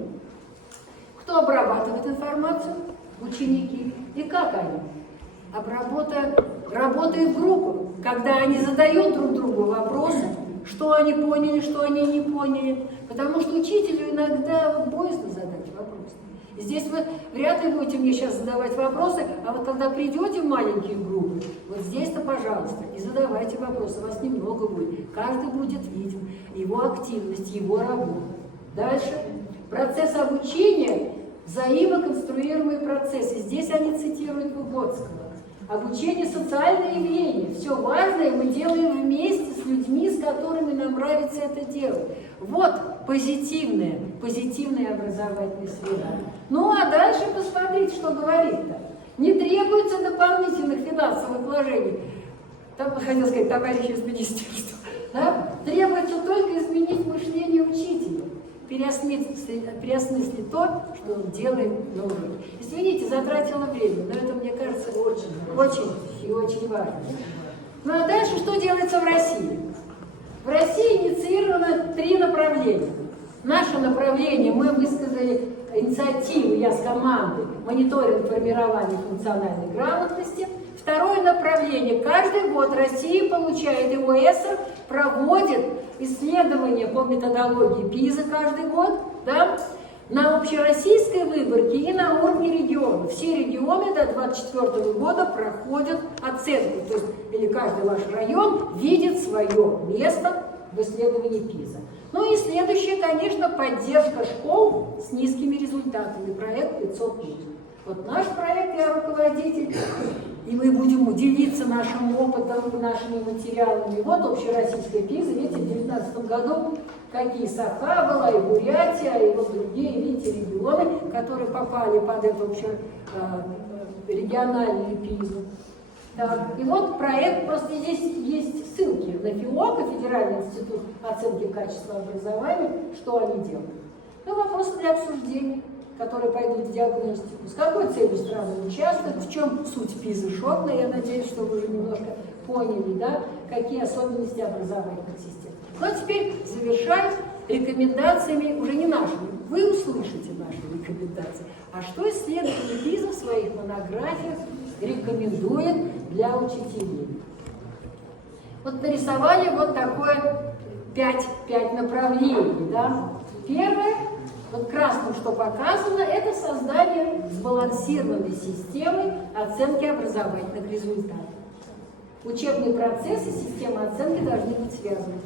Кто обрабатывает информацию? Ученики. И как они? Работают в группах, когда они задают друг другу вопросы, что они поняли, что они не поняли. Потому что учителю иногда боязно задать вопрос. И здесь вы вряд ли будете мне сейчас задавать вопросы, а вот когда придете в маленькие группы, вот здесь-то, пожалуйста, и задавайте вопросы, вас немного будет. Каждый будет виден, его активность, его работа. Дальше. Процесс обучения – взаимоконструируемый процесс. И здесь они цитируют Выгодского. Обучение – социальное явление. Все важное мы делаем вместе с людьми, с которыми нам нравится это делать. Вот позитивная образовательная среда. Ну а дальше посмотрите, что говорит-то. Не требуется дополнительных финансовых вложений. Там, хотел сказать, товарищи из министерства. Да? Требуется только изменить мышление учителя. Переосмыслить то, что он делает на уроке. Извините, затратила время, но это, мне кажется, очень важно. Ну а дальше что делается в России? В России инициировано 3 направления. Наше направление, мы высказали инициативу, я с командой, мониторинг формирования функциональной грамотности. Второе направление. Каждый год Россия получает, и ОЭСР проводит исследования по методологии ПИЗа каждый год, да, на общероссийской выборке и на уровне регионов. Все регионы до 2024 года проходят оценку, то есть или каждый ваш район видит свое место в исследовании ПИЗа. Ну и следующее, конечно, поддержка школ с низкими результатами. Проект 500+. Вот наш проект, я руководитель, и мы будем делиться нашим опытом, нашими материалами. Вот общероссийская ПИЗа, видите, в 2019 году какие Саха была, и Бурятия, и вот другие, видите, регионы, которые попали под эту региональную ПИЗу. Так, и вот проект, просто здесь есть ссылки на ФИОК, Федеральный институт оценки качества образования, что они делают. Ну, вопросы для обсуждения, которые пойдут в диагностику. С какой целью страны участвуют, в чем суть ПИЗа шотная, я надеюсь, что вы уже немножко поняли, да, какие особенности образовательных систем. Ну, а теперь завершать рекомендациями, уже не нашими, вы услышите наши рекомендации, а что исследователь ПИЗа в своих монографиях рекомендует для учителей. Вот нарисовали вот такое 5 направлений, да. Первое, вот красным, что показано, это создание сбалансированной системы оценки образовательных результатов. Учебный процесс и система оценки должны быть связаны.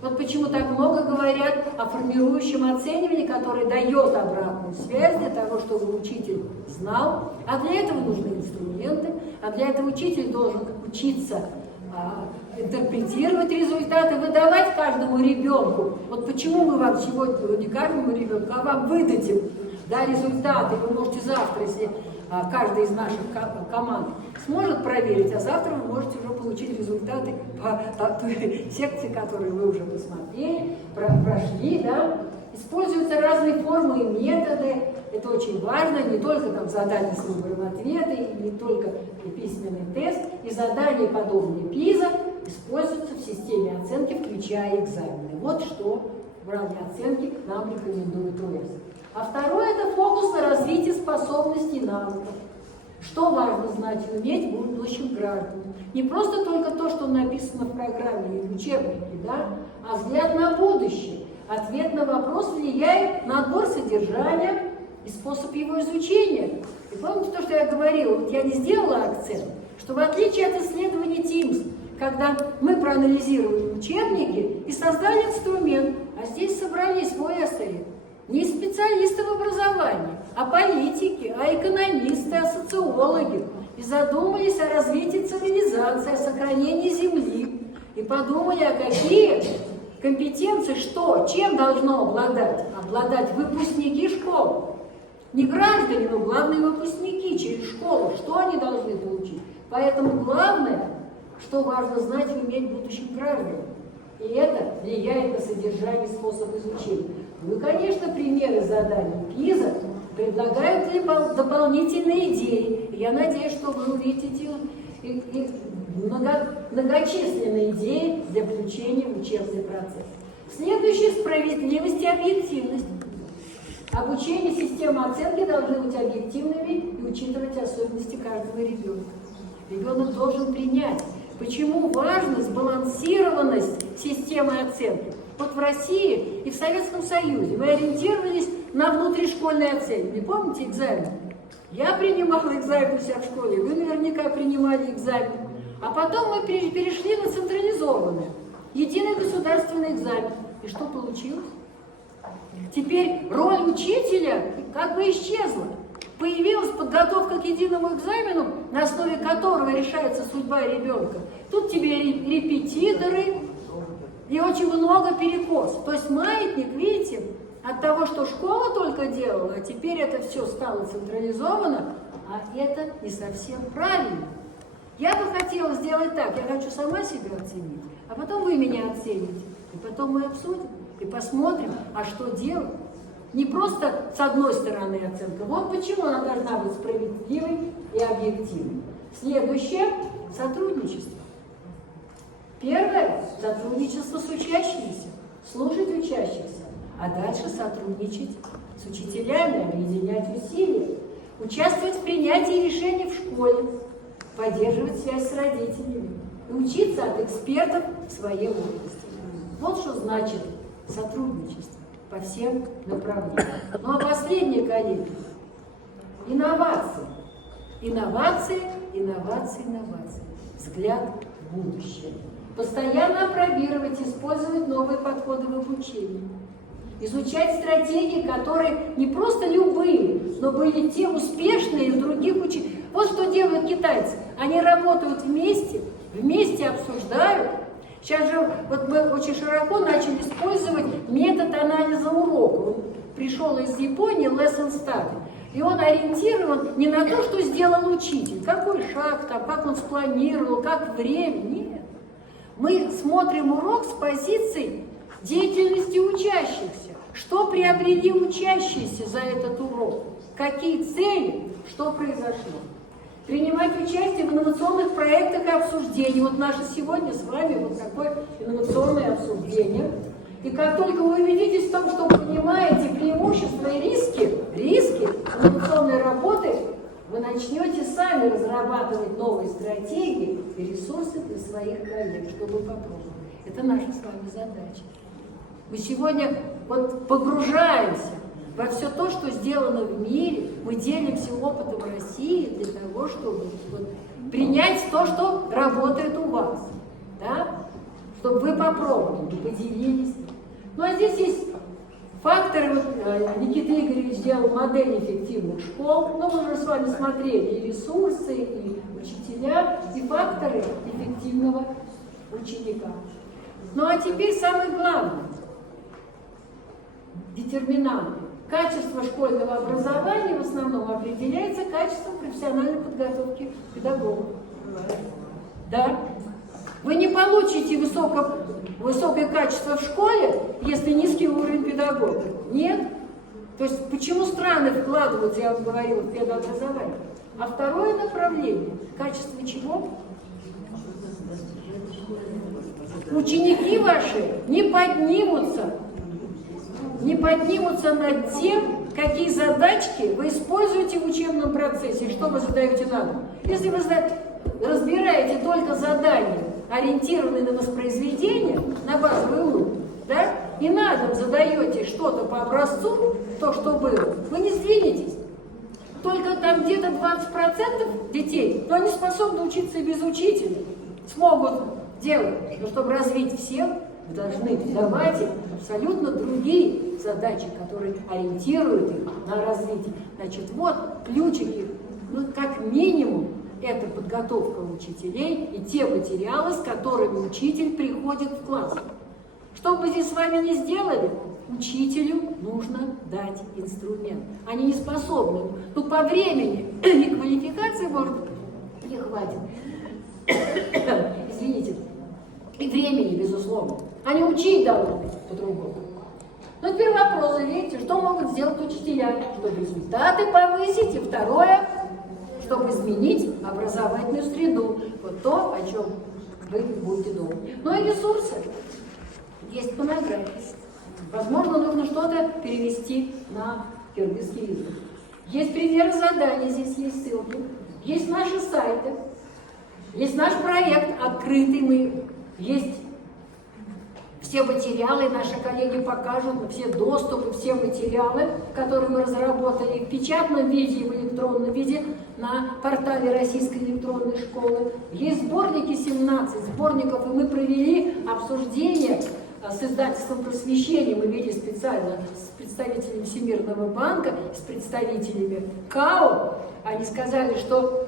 Вот почему так много говорят о формирующем оценивании, которое дает обратную связь для того, чтобы учитель знал, а для этого нужны инструменты, а для этого учитель должен учиться интерпретировать результаты, выдавать каждому ребенку. Вот почему мы вам сегодня, не каждому ребенку, а вам выдадим, да, результаты. Вы можете завтра, если каждый из наших команд сможет проверить, а завтра вы можете уже получить результаты по той секции, которую вы уже посмотрели, прошли, да. Используются разные формы и методы. Это очень важно, не только там задания с выбором ответа, и не только письменный тест, и задания, подобные ПИЗа, используются в системе оценки, включая экзамены. Вот что в ранней оценке нам рекомендует ОЭС. А второе – это фокус на развитие способностей и навыков. Что важно знать и уметь будущим гражданам? Не просто только то, что написано в программе или в учебнике, да, а взгляд на будущее. Ответ на вопрос влияет на отбор содержания и способ его изучения. И помните то, что я говорила? Вот я не сделала акцент, что в отличие от исследований ТИМС, когда мы проанализировали учебники и создали инструмент, а здесь собрались в ОЭСРе не специалисты в образовании, а политики, а экономисты, а социологи, и задумались о развитии цивилизации, о сохранении Земли, и подумали, а какие компетенции, что, чем должно обладать выпускники школ. Не граждане, но главные выпускники через школу, что они должны получить. Поэтому главное, что важно знать и уметь будущим гражданам. И это влияет на содержание, способ изучения. Ну и, конечно, примеры заданий ПИЗа предлагают дополнительные идеи. И я надеюсь, что вы увидите многочисленные идеи для включения в учебный процесс. Следующее – справедливость и объективность. Обучение системы оценки должны быть объективными и учитывать особенности каждого ребенка. Ребенок должен принять, почему важна сбалансированность системы оценки. Вот в России и в Советском Союзе мы ориентировались на внутришкольные оценки. Помните экзамен? Я принимала экзамен у себя в школе, вы наверняка принимали экзамен. А потом мы перешли на централизованный, единый государственный экзамен. И что получилось? Теперь роль учителя как бы исчезла. Появилась подготовка к единому экзамену, на основе которого решается судьба ребенка. Тут тебе репетиторы и очень много перекос. То есть маятник, видите, от того, что школа только делала, а теперь это все стало централизовано, а это не совсем правильно. Я бы хотела сделать так, я хочу сама себя оценить, а потом вы меня оцените, и потом мы обсудим, и посмотрим, а что делать. Не просто с одной стороны оценка. Вот почему она должна быть справедливой и объективной. Следующее – сотрудничество. Первое – сотрудничество с учащимися, слушать учащихся, а дальше сотрудничать с учителями, объединять усилия, участвовать в принятии решений в школе, поддерживать связь с родителями и учиться от экспертов в своей области. Вот что значит сотрудничество по всем направлениям. Ну а последнее, коллеги, инновации. Инновации, инновации, инновации. Взгляд в будущее. Постоянно апробировать, использовать новые подходы в обучении. Изучать стратегии, которые не просто любые, но были те успешные в других учениях. Вот что делают китайцы. Они работают вместе, вместе обсуждают. Сейчас же вот мы очень широко начали использовать метод анализа урока. Он пришел из Японии, lesson study. И он ориентирован не на то, что сделал учитель, какой шаг там, как он спланировал, как время. Нет. Мы смотрим урок с позиции деятельности учащихся. Что приобрели учащиеся за этот урок? Какие цели? Что произошло? Принимать участие в инновационных проектах и обсуждениях. Вот наше сегодня с вами вот такое инновационное обсуждение. И как только вы убедитесь в том, что понимаете преимущества и риски инновационной работы, вы начнете сами разрабатывать новые стратегии и ресурсы для своих коллег, чтобы попробовать. Это наша с вами задача. Мы сегодня вот погружаемся во все то, что сделано в мире, мы делимся опытом России для того, чтобы вот принять то, что работает у вас, да? Чтобы вы попробовали, поделились. Ну а здесь есть факторы, вот Никита Игоревич сделал модель эффективных школ, но мы уже с вами смотрели и ресурсы, и учителя, и факторы эффективного ученика. Ну а теперь самое главное, детерминанты. Качество школьного образования в основном определяется качеством профессиональной подготовки педагогов. Да. Вы не получите высокое качество в школе, если низкий уровень педагогов. Нет. То есть почему страны вкладываются, я вам говорила, в педагогообразование? А второе направление – качество чего? Ученики ваши не поднимутся над тем, какие задачки вы используете в учебном процессе, и что вы задаете на дом. Если вы разбираете только задания, ориентированные на воспроизведение, на базовый уровень, да, и на дом задаете что-то по образцу, то, что было, вы не сдвинетесь. Только там где-то 20% детей, но они способны учиться и без учителя, смогут делать, но чтобы развить всех, вы должны давать им абсолютно другие задачи, которые ориентируют их на развитие. Значит, вот ключики, ну, как минимум, это подготовка учителей и те материалы, с которыми учитель приходит в класс. Что бы здесь с вами ни сделали, учителю нужно дать инструмент. Они не способны. Ну, по времени и квалификации, может, не хватит. Извините. И времени, безусловно. Они учить должны по-другому. Но теперь вопросы, видите, что могут сделать учителя, чтобы результаты повысить, и второе, чтобы изменить образовательную среду. Вот то, о чем вы будете думать. Ну и ресурсы. Есть монографии. Возможно, нужно что-то перевести на киргизский язык. Есть примеры заданий, здесь есть ссылки. Есть наши сайты. Есть наш проект открытый. Есть все материалы, наши коллеги покажут, все доступы, все материалы, которые мы разработали в печатном виде и в электронном виде на портале Российской электронной школы. Есть сборники, 17 сборников, и мы провели обсуждение с издательством «Просвещение». Мы вели специально с представителями Всемирного банка, с представителями КАО. Они сказали, что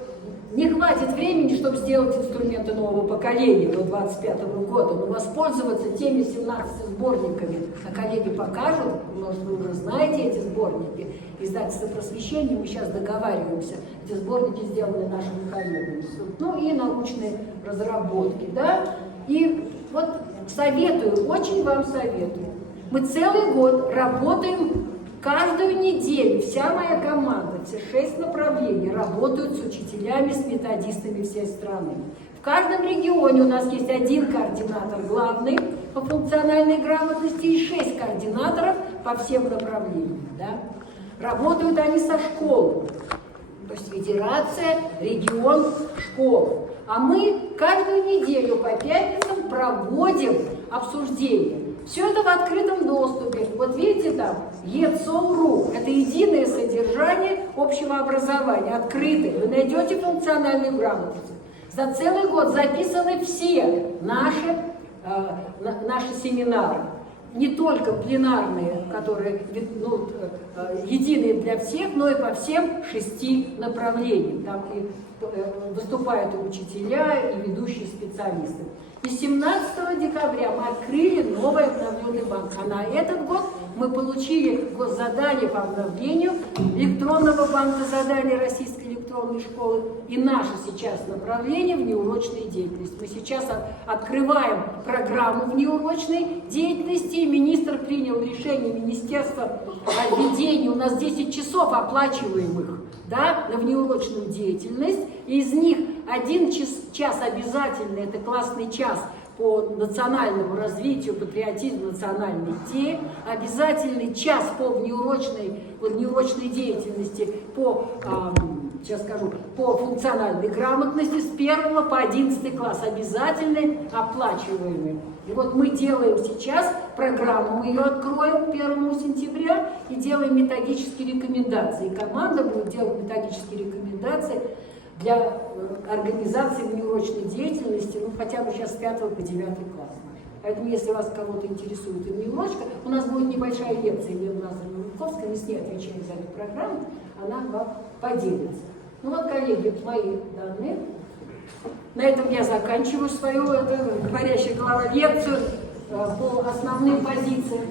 не хватит времени, чтобы сделать инструменты нового поколения до 2025 года, но воспользоваться теми 17 сборниками. А коллеги покажут, может, вы уже знаете эти сборники. Издательство «Просвещение», мы сейчас договариваемся. Эти сборники сделаны нашими коллегами. Ну и научные разработки, да. И вот советую, очень вам советую. Мы целый год работаем каждую неделю, вся моя команда, все 6 направлений, работают с учителями, с методистами всей страны. В каждом регионе у нас есть 1 координатор главный по функциональной грамотности и 6 координаторов по всем направлениям. Да? Работают они со школами, то есть федерация, регион, школа. А мы каждую неделю по пятницам проводим обсуждение. Все это в открытом доступе. Вот видите там, ЕЦО.РУ. Это единое содержание общего образования, открытое. Вы найдете функциональную грамотность. За целый год записаны все наши семинары. Не только пленарные, которые единые для всех, но и по всем 6 направлениям. Там и выступают и учителя, и ведущие специалисты. И 17 декабря мы открыли новый обновленный банк. А на этот год мы получили госзадание по обновлению электронного банка заданий Российской электронной школы и наше сейчас направление в неурочной деятельности. Мы сейчас открываем программу внеурочной деятельности. И министр принял решение министерства о введении. У нас 10 часов оплачиваемых, да, на внеурочную деятельность. И из них 1 час обязательный, это классный час по национальному развитию, патриотизму, национальной идеи, обязательный час по внеурочной деятельности, сейчас скажу, по функциональной грамотности с 1 по 11 класс, обязательный, оплачиваемый. И вот мы делаем сейчас программу, мы ее откроем 1 сентября и делаем методические рекомендации. И команда будет делать методические рекомендации для организации внеурочной деятельности, хотя бы сейчас с 5 по 9 класс. Поэтому, если вас кого-то интересует и внеурочка, у нас будет небольшая лекция Елены Назаровны Лутковской, мы с ней отвечаем за эту программу, она вам поделится. Ну вот, коллеги, мои данные. На этом я заканчиваю свою говорящая голова лекцию по основным позициям.